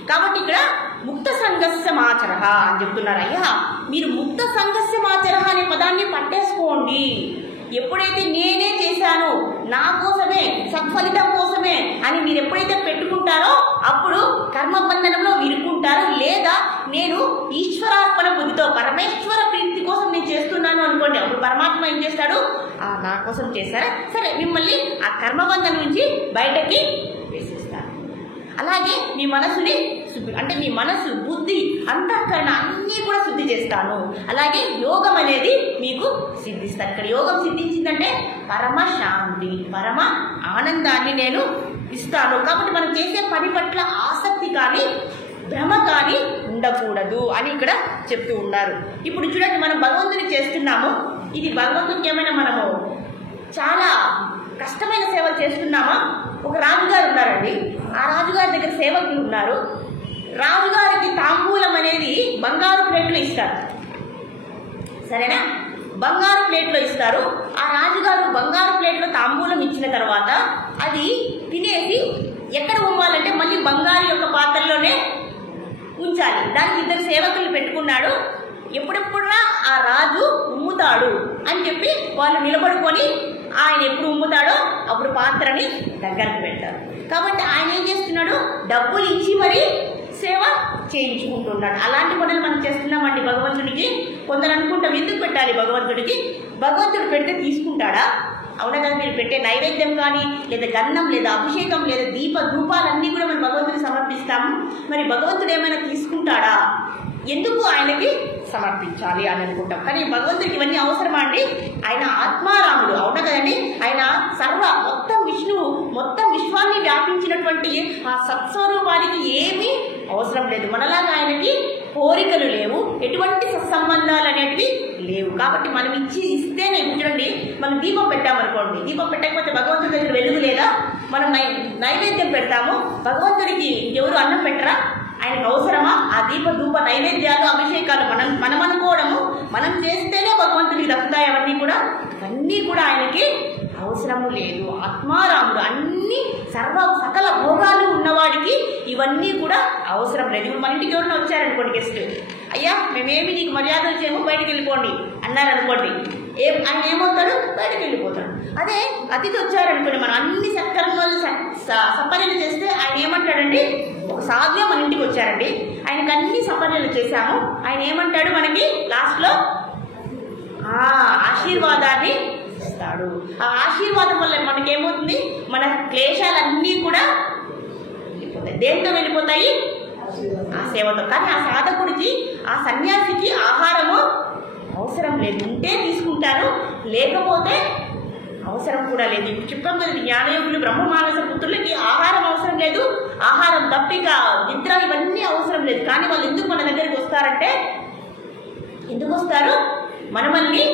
కాబట్టి ఇక్కడ ముక్త సంఘస్యమాచర అని చెప్తున్నారు. అయ్యా మీరు ముక్త సంఘస్యమాచర అనే పదాన్ని పట్టేసుకోండి. ఎప్పుడైతే నేనే చేశాను, నా కోసమే, సత్ఫలితం కోసమే అని మీరు ఎప్పుడైతే పెట్టుకుంటారో అప్పుడు కర్మబంధనంలో ఇరుక్కుంటారు. లేదా నేను ఈశ్వరార్పణ బుద్ధితో పరమేశ్వర ప్రీతి కోసం నేను చేస్తున్నాను అనుకోండి, అప్పుడు పరమాత్మ ఏం చేస్తాడు? నా కోసం చేశారా, సరే మిమ్మల్ని ఆ కర్మబంధనం నుంచి బయటకి వేసేస్తాను. అలాగే మీ మనసుని అంటే మీ మనసు, బుద్ధి, అంతఃకరణ అన్నీ కూడా శుద్ధి చేస్తాను. అలాగే యోగం అనేది మీకు సిద్ధిస్తాను. ఇక్కడ యోగం సిద్ధించిందంటే పరమ శాంతి, పరమ ఆనందాన్ని నేను ఇస్తాను. కాబట్టి మనం చేసే పని పట్ల ఆసక్తి కానీ భ్రమ కానీ ఉండకూడదు అని ఇక్కడ చెప్తూ ఉన్నారు. ఇప్పుడు చూడండి, మనం భగవంతుని చేస్తున్నాము. ఇది భగవంతునికి ఏమైనా మనము చాలా కష్టమైన సేవలు చేస్తున్నామా? ఒక రాజుగారు ఉన్నారండి, ఆ రాజుగారి దగ్గర సేవకులు ఉన్నారు. రాజుగారికి తాంబూలం అనేది బంగారు ప్లేట్లో ఇస్తారు, సరేనా? బంగారు ప్లేట్లో ఇస్తారు. ఆ రాజుగారు బంగారు ప్లేట్లో తాంబూలం ఇచ్చిన తర్వాత అది తినేసి ఎక్కడ ఉమ్మాలంటే మళ్ళీ బంగారు యొక్క పాత్రలోనే ఉంచాలి. దానికి ఇద్దరు సేవకులు పెట్టుకున్నాడు. ఎప్పుడెప్పుడురా ఆ రాజు ఉమ్ముతాడు అని చెప్పి వాళ్ళు నిలబడుకొని ఆయన ఎప్పుడు ఉమ్ముతాడో అప్పుడు పాత్రని దగ్గరకు పెడతారు. కాబట్టి ఆయన ఏం చేస్తున్నాడు? డబ్బులు ఇచ్చి మరీ సేవ చేయించుకుంటున్నాడు. అలాంటి పనులు మనం చేస్తున్నామండి భగవంతుడికి. కొందరు అనుకుంటాం ఎందుకు పెట్టాలి భగవంతుడికి, భగవంతుడు పెడితే తీసుకుంటాడా? అవునా కదా? మీరు పెట్టే నైవేద్యం కానీ లేదా గన్నం లేదా అభిషేకం లేదా దీప ధూపాలన్నీ కూడా మనం భగవంతుడికి సమర్పిస్తాము. మరి భగవంతుడు ఏమైనా తీసుకుంటాడా? ఎందుకు ఆయనకి సమర్పించాలి అని అనుకుంటాం. కానీ భగవంతుడికి ఇవన్నీ అవసరమా అండి? ఆయన ఆత్మారాముడు, అవునా కదండి? ఆయన మొత్తం విష్ణువు మొత్తం విశ్వాన్ని వ్యాపించినటువంటి ఆ సత్స్వరూపానికి ఏమీ అవసరం లేదు. మనలాగా ఆయనకి కోరికలు లేవు, ఎటువంటి సత్సంబంధాలు అనేటివి లేవు. కాబట్టి మనం ఇస్తేనే, చూడండి, మనం దీపం పెట్టామనుకోండి, దీపం పెట్టకపోతే భగవంతుడి దగ్గర వెలుగు లేదా? మనం నైవేద్యం పెడతాము, భగవంతుడికి ఎవరు అన్నం పెట్టరా? ఆయనకు అవసరమా? ఆ దీప ధూప నైవేద్యాలు అభిషేకాలు మనం అనుకోవడము, మనం చేస్తేనే భగవంతుడికి దక్కుతాయి. అవన్నీ కూడా ఆయనకి అవసరము లేదు. ఆత్మారాముడు, అన్ని సకల భోగాలు ఉన్నవాడికి ఇవన్నీ కూడా అవసరం లేదు. ఇప్పుడు మన ఇంటికి ఎవరైనా వచ్చారనుకోండి గెస్ట్, అయ్యా మేమేమి నీకు మర్యాదలు చేయము, బయటికి వెళ్ళిపోండి అన్నారనుకోండి, ఆయన ఏమవుతాడు? బయటకు వెళ్ళిపోతాడు. అదే అతిథి వచ్చారనుకోండి, మనం అన్ని సత్కర్మలు సపర్యలు చేస్తే ఆయన ఏమంటాడండి? ఒక సాధ్యం మన ఇంటికి వచ్చారండి, ఆయనకు అన్ని సపర్యలు చేశాము, ఆయన ఏమంటాడు? మనకి లాస్ట్లో ఆశీర్వాదాన్ని ఇస్తాడు. ఆ ఆశీర్వాదం వల్ల మనకేమవుతుంది? మన క్లేశాలన్నీ కూడా వెళ్ళిపోతాయి. దేంతో వెళ్ళిపోతాయి? ఆ సేవతో. కానీ ఆ సాధకుడికి, ఆ సన్యాసికి ఆహారము అవసరం లేదు. ఉంటే తీసుకుంటారు, లేకపోతే అవసరం కూడా లేదు. ఇప్పుడు చెప్పాం కదా, జ్ఞానయోగులు బ్రహ్మమానస పుత్రులకి ఆహారం అవసరం లేదు, ఆహారం, దప్పిక, నిద్ర ఇవన్నీ అవసరం లేదు. కానీ వాళ్ళు ఎందుకు మన దగ్గరికి వస్తారంటే, ఎందుకు వస్తారు? మనల్ని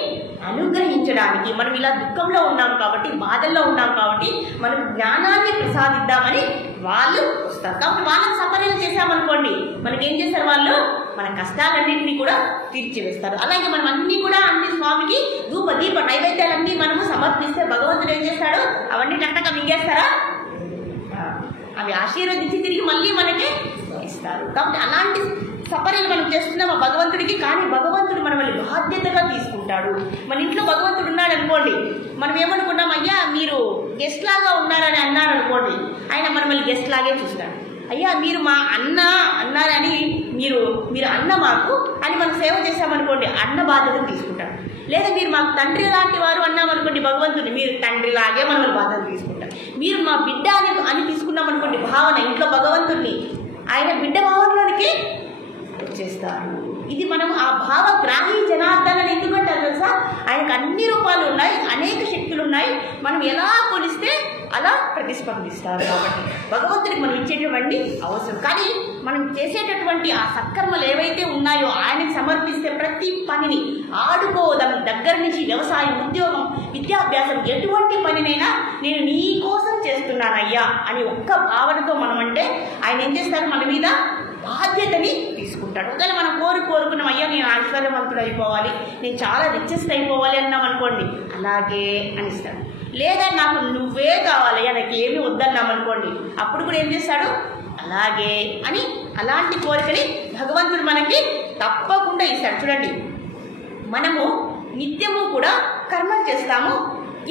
అనుగ్రహించడానికి. కలిగించడానికి, మనం ఇలా దుఃఖంలో ఉన్నాం కాబట్టి, బాధల్లో ఉన్నాం కాబట్టి మనకు జ్ఞానాన్ని ప్రసాదిద్దామని వాళ్ళు వస్తారు. కాబట్టి వాళ్ళకి సపర్యలు చేశామనుకోండి, మనకేం చేస్తారు వాళ్ళు? మన కష్టాలన్నింటినీ కూడా తీర్చివేస్తారు. అలాగే మనం అన్నీ కూడా అన్ని స్వామికి ధూప దీప నైవేద్యాలన్నీ మనము సమర్పిస్తే భగవంతుడు ఏం చేస్తాడు? అవన్నీ టక్కగా మింగేస్తారా? అవి ఆశీర్వదించి తిరిగి మళ్ళీ మనకి ఇస్తారు. కాబట్టి అలాంటి సపర్యలు మనం చేస్తున్నాం ఆ భగవంతుడికి. కానీ భగవంతుడు మనల్ని బాధ్యతగా తీసుకుంటాడు. మన ఇంట్లో భగవంతుడు ఉన్నాడు అనుకోండి, మనం ఏమనుకున్నాం? అయ్యా మీరు గెస్ట్ లాగా ఉన్నారని అన్నారు అనుకోండి, ఆయన మనల్ని గెస్ట్ లాగే చూస్తాడు. అయ్యా మీరు మా అన్న అన్నారని మీరు అన్న మాకు అని మనం సేవ చేశామనుకోండి, అన్న బాధ్యతను తీసుకుంటాడు. లేదా మీరు మాకు తండ్రి లాంటి వారు అన్నామనుకోండి భగవంతుడిని, మీరు తండ్రిలాగే మనల్ని బాధ్యత తీసుకుంటారు. మీరు మా బిడ్డ అని తీసుకున్నాం అనుకోండి భావన, ఇంట్లో భగవంతుడిని ఆయన బిడ్డ భావనలోనికి వచ్చేస్తారు. ఇది మనం ఆ భావగ్రాహి జనార్దనని ఎందుకంటారు తెలుసా? ఆయనకు అన్ని రూపాలు ఉన్నాయి, అనేక శక్తులు ఉన్నాయి. మనం ఎలా కొలిస్తే అలా ప్రతిస్పందిస్తారు. కాబట్టి భగవంతుడికి మనం ఇచ్చేటువంటి అవసరం. కానీ మనం చేసేటటువంటి ఆ సత్కర్మలు ఏవైతే ఉన్నాయో ఆయనకి సమర్పిస్తే ప్రతి పనిని ఆడుకోవడం దగ్గర నుంచి వ్యవసాయం, ఉద్యోగం, విద్యాభ్యాసం, ఎటువంటి పనినైనా నేను నీ కోసం చేస్తున్నానయ్యా అని ఒక్క భావనతో మనం అంటే ఆయన ఏం చేస్తారు? మన మీద బాధ్యతని తీసుకుంటాడు. ఒకవేళ మనం కోరుకున్నాం, అయ్యా నేను ఐశ్వర్యవంతుడు అయిపోవాలి, నేను చాలా రిచెస్ట్ అయిపోవాలి అన్నాం అనుకోండి, అలాగే అనిస్తాడు. లేదా నాకు నువ్వే కావాలయ్యా, నాకు ఏమీ వద్దన్నాం అనుకోండి, అప్పుడు కూడా ఏం చేస్తాడు? అలాగే అని అలాంటి కోరికని భగవంతుడు మనకి తప్పకుండా ఇస్తాడు. చూడండి, మనము నిత్యము కూడా కర్మలు చేస్తాము,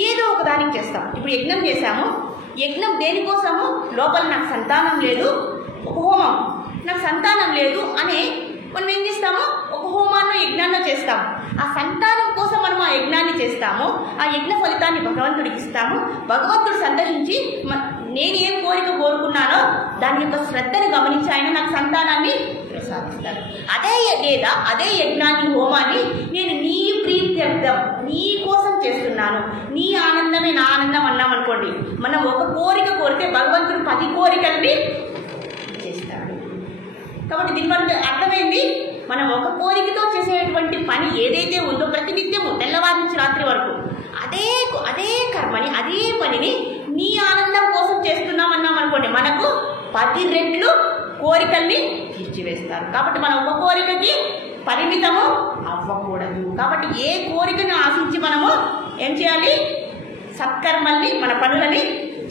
ఏదో ఒక దానికి చేస్తాం. ఇప్పుడు యజ్ఞం చేశాము, యజ్ఞం దేనికోసము? లోపల నాకు సంతానం లేదు, ఒక హోమం, నాకు సంతానం లేదు అని మనం ఏం చేస్తాము? ఒక హోమాన్ని యజ్ఞాన్ని చేస్తాము. ఆ సంతానం కోసం మనం ఆ యజ్ఞాన్ని చేస్తాము, ఆ యజ్ఞ ఫలితాన్ని భగవంతుడికి ఇస్తాము. భగవంతుడు సంతోషించి నేను ఏం కోరిక కోరుకున్నానో దాని యొక్క శ్రద్ధను గమనించి ఆయన నాకు సంతానాన్ని ప్రసాదిస్తాడు. అదే యజ్ఞాన్ని, హోమాన్ని నేను నీ ప్రీత్యర్థం, నీ కోసం చేస్తున్నాను, నీ ఆనందమే నా ఆనందం అన్నాం అనుకోండి, మనం ఒక కోరిక కోరితే భగవంతుడు 10 కోరికల్ని చేస్తాడు. కాబట్టి దీని వల్ల అర్థమైంది, మనం ఒక కోరికతో చేసేటువంటి పని ఏదైతే ఉందో ప్రతినిత్యము తెల్లవారి నుంచి రాత్రి వరకు అదే కర్మని, అదే పనిని నీ ఆనందం కోసం చేస్తున్నామన్నాం అనుకోండి, మనకు 10 రెట్లు కోరికల్ని తీర్చివేస్తారు. కాబట్టి మనం ఒక కోరికకి పరిమితము అవ్వకూడదు. కాబట్టి ఏ కోరికను ఆశించి మనము ఏం చేయాలి? సత్కర్మల్ని, మన పనులని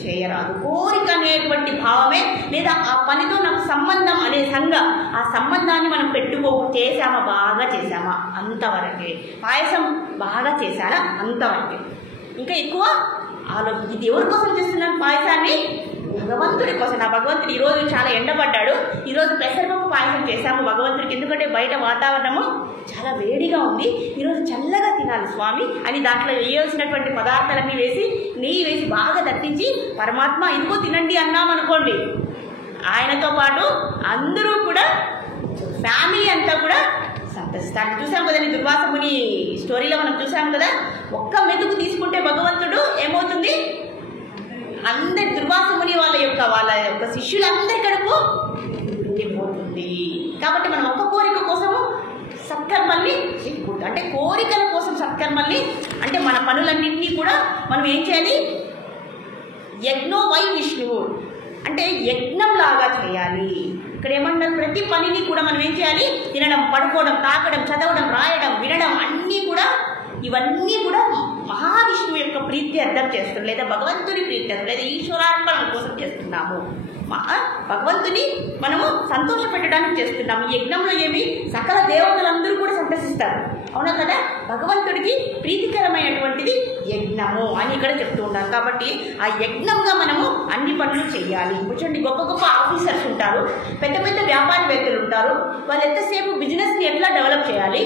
చేయరాదు. కోరిక అనేటువంటి భావమే, లేదా ఆ పనితో నాకు సంబంధం అనే ఆ సంబంధాన్ని మనం చేసామా, బాగా చేసామా అంతవరకే. పాయసం బాగా చేశానా అంతవరకే. ఇంకా ఎక్కువ ఇది ఎవరి కోసం చేస్తున్నాను పాయసాన్ని? భగవంతుడి కోసం. నా భగవంతుడు ఈరోజు చాలా ఎండపడ్డాడు, ఈరోజు పెసరపప్పు పాయసం చేశాము భగవంతుడికి, ఎందుకంటే బయట వాతావరణము చాలా వేడిగా ఉంది, ఈరోజు చల్లగా తినాలి స్వామి అని దాంట్లో వేయాల్సినటువంటి పదార్థాలన్నీ వేసి, నెయ్యి వేసి బాగా దట్టించి పరమాత్మ ఇదిగో తినండి అన్నామనుకోండి, ఆయనతో పాటు అందరూ కూడా ఫ్యామిలీ అంతా కూడా సంతోషిస్తారు. చూసాం కదండి, దుర్వాస ముని స్టోరీలో మనం చూసాం కదా, ఒక్క మెతుకు తీసుకుంటే భగవంతుడు ఏమవుతుంది? అందరి దుర్వాస ముని వాళ్ళ యొక్క శిష్యులందరి కడుపు నిండిపోతుంది. కాబట్టి మనం ఒక్క కోరిక కోసము సత్కర్మల్ని చేయకూడదు. అంటే కోరికల కోసం సత్కర్మల్ని అంటే మన పనులన్నింటినీ కూడా మనం ఏం చేయాలి? యజ్ఞో వై విష్ణువు అంటే యజ్ఞం లాగా చేయాలి. ఇక్కడ ఏమంటారు? ప్రతి పనిని కూడా మనం ఏం చేయాలి? తినడం, పడుకోవడం, తాకడం, చదవడం, రాయడం, వినడం అన్నీ కూడా ఇవన్నీ కూడా మహావిష్ణువు యొక్క ప్రీతి అర్థం చేస్తున్నాం, లేదా భగవంతుని ప్రీతి అర్థం, లేదా ఈశ్వరార్పణ కోసం చేస్తున్నాము. భగవంతుని మనము సంతోష పెట్టడానికి చేస్తున్నాము. ఈ యజ్ఞంలో ఏమి సకల దేవతలందరూ కూడా సంతోషిస్తారు, అవునా కదా? భగవంతుడికి ప్రీతికరమైనటువంటిది యజ్ఞము అని ఇక్కడ చెప్తూ ఉంటారు. కాబట్టి ఆ యజ్ఞంగా మనము అన్ని పనులు చేయాలి. కూర్చోండి, గొప్ప గొప్ప ఆఫీసర్స్ ఉంటారు, పెద్ద పెద్ద వ్యాపారవేత్తలు ఉంటారు, వాళ్ళు ఎంతసేపు బిజినెస్ని ఎట్లా డెవలప్ చేయాలి,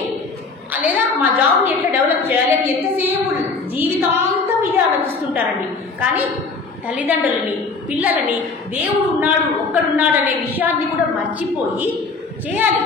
లేదా మా జాబ్ని ఎట్లా డెవలప్ చేయాలి అని ఎంతసేపు జీవితాంతం ఇదే ఆలోచిస్తుంటారండి. కానీ తల్లిదండ్రులని, పిల్లలని, దేవుడు ఉన్నాడు, ఒక్కడున్నాడు అనే విషయాన్ని కూడా మర్చిపోయి చేయాలి.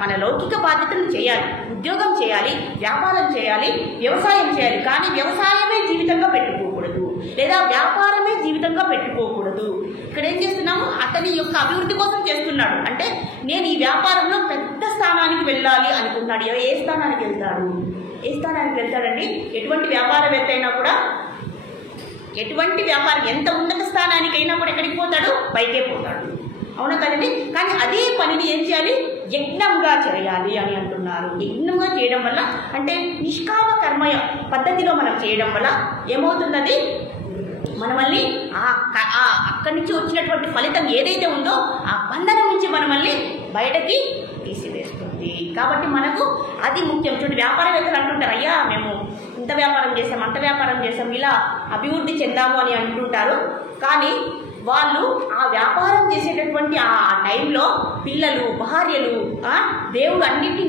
మన లౌకిక బాధ్యతలు చేయాలి, ఉద్యోగం చేయాలి, వ్యాపారం చేయాలి, వ్యవసాయం చేయాలి. కానీ వ్యవసాయమే జీవితంగా పెట్టుకోకూడదు, లేదా వ్యాపారమే జీవితంగా పెట్టుకోకూడదు. ఇక్కడ ఏం చేస్తున్నాము? అతని యొక్క అభివృద్ధి కోసం చేస్తున్నాడు. అంటే నేను ఈ వ్యాపారంలో పెద్ద స్థానానికి వెళ్ళాలి అనుకున్నాడు. ఏ స్థానానికి వెళ్తాడు? ఏ స్థానానికి వెళ్తాడండి? ఎటువంటి వ్యాపారవేత్త అయినా కూడా, ఎటువంటి వ్యాపారం ఎంత ఉన్నత స్థానానికైనా కూడా ఎక్కడికి పోతాడు? పైకే పోతాడు. అవునా కదండి? కానీ అదే పనిని ఏం చేయాలి? యజ్ఞంగా చేయాలి అని అంటున్నారు. యజ్ఞంగా చేయడం వల్ల అంటే నిష్కామ కర్మ పద్ధతిలో మనం చేయడం వల్ల ఏమవుతున్నది? మనమల్ని అక్కడి నుంచి వచ్చినటువంటి ఫలితం ఏదైతే ఉందో ఆ బంధనం నుంచి మనమల్ని బయటకి తీసివేస్తుంది. కాబట్టి మనకు అది ముఖ్యం. చూడండి, వ్యాపారవేత్తలు అంటుంటారు, అయ్యా మేము ఇంత వ్యాపారం చేసాం, అంత వ్యాపారం చేసాం, ఇలా అభివృద్ధి చెందాము అని అంటుంటారు. కానీ వాళ్ళు ఆ వ్యాపారం చేసేటటువంటి ఆ టైంలో పిల్లలు, భార్యలు, దేవుడు అన్నింటినీ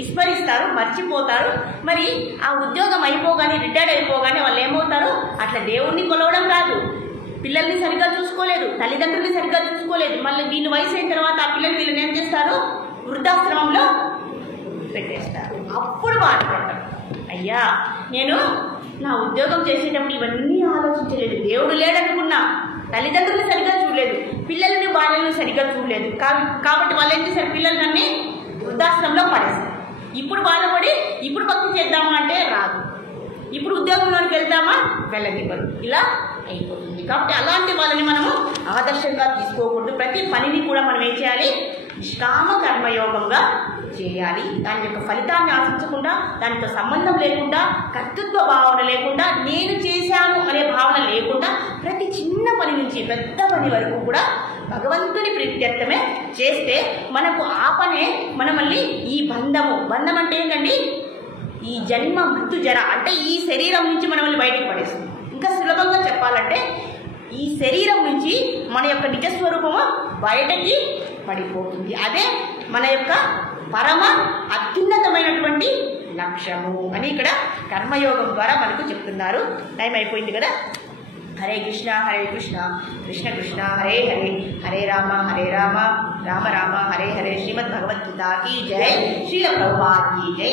విస్మరిస్తారు, మర్చిపోతారు. మరి ఆ ఉద్యోగం అయిపోగానే, రిటైర్డ్ అయిపోగానే వాళ్ళు ఏమవుతారు? అట్లా దేవుణ్ణి కొలవడం రాదు, పిల్లల్ని సరిగ్గా చూసుకోలేదు, తల్లిదండ్రుల్ని సరిగ్గా చూసుకోలేదు. మళ్ళీ వీళ్ళు వయసు అయిన తర్వాత ఆ పిల్లలు వీళ్ళని ఏం చేస్తారు? వృద్ధాశ్రమంలో పెట్టేస్తారు. అప్పుడు బాధపడతారు, అయ్యా నేను నా ఉద్యోగం చేసేటప్పుడు ఇవన్నీ ఆలోచించలేదు, దేవుడు లేడనుకున్నా, తల్లిదండ్రులు సరిగ్గా చూడలేదు, పిల్లలని భార్యలను సరిగ్గా చూడలేదు. కాబట్టి వాళ్ళు ఏం చేశారు? పిల్లలని వృద్ధాశ్రమంలో పడేస్తారు. ఇప్పుడు బాధపడి ఇప్పుడు భక్తి చేద్దామా అంటే రాదు, ఇప్పుడు ఉద్యోగంలోకి వెళ్దామా వెళ్ళనివ్వరు, ఇలా అయిపోతుంది. కాబట్టి అలాంటి వాళ్ళని మనము ఆదర్శంగా తీసుకోకూడదు. ప్రతి పనిని కూడా మనం ఏం చేయాలి? నిష్కామ కర్మయోగంగా చేయాలి. దాని యొక్క ఫలితాన్ని ఆశించకుండా, దానితో సంబంధం లేకుండా, కర్తృత్వ భావన లేకుండా, నేను చేశాను అనే భావన లేకుండా, ప్రతి చిన్న పని నుంచి పెద్ద పని వరకు కూడా భగవంతుని ప్రీత్యర్థమే చేస్తే మనకు ఆ పనే మనమల్ని ఈ బంధం అంటే ఏంటండి? ఈ జన్మ మృత్యు జర అంటే ఈ శరీరం నుంచి మనల్ని బయటకు పడేస్తుంది. ఇంకా సులభంగా చెప్పాలంటే ఈ శరీరం నుంచి మన యొక్క నిజస్వరూపము బయటకి పడిపోతుంది. అదే మన యొక్క పరమ అత్యున్నతమైనటువంటి లక్ష్యము అని ఇక్కడ కర్మయోగం ద్వారా మనకు చెప్తున్నారు. టైం అయిపోయింది కదా. హరే కృష్ణ హరే కృష్ణ కృష్ణ కృష్ణ హరే హరే, హరే రామ రామ రామ హరే హరే. శ్రీమద్ భగవద్గీత కీ జై, శ్రీల ప్రభుపాద కీ జై.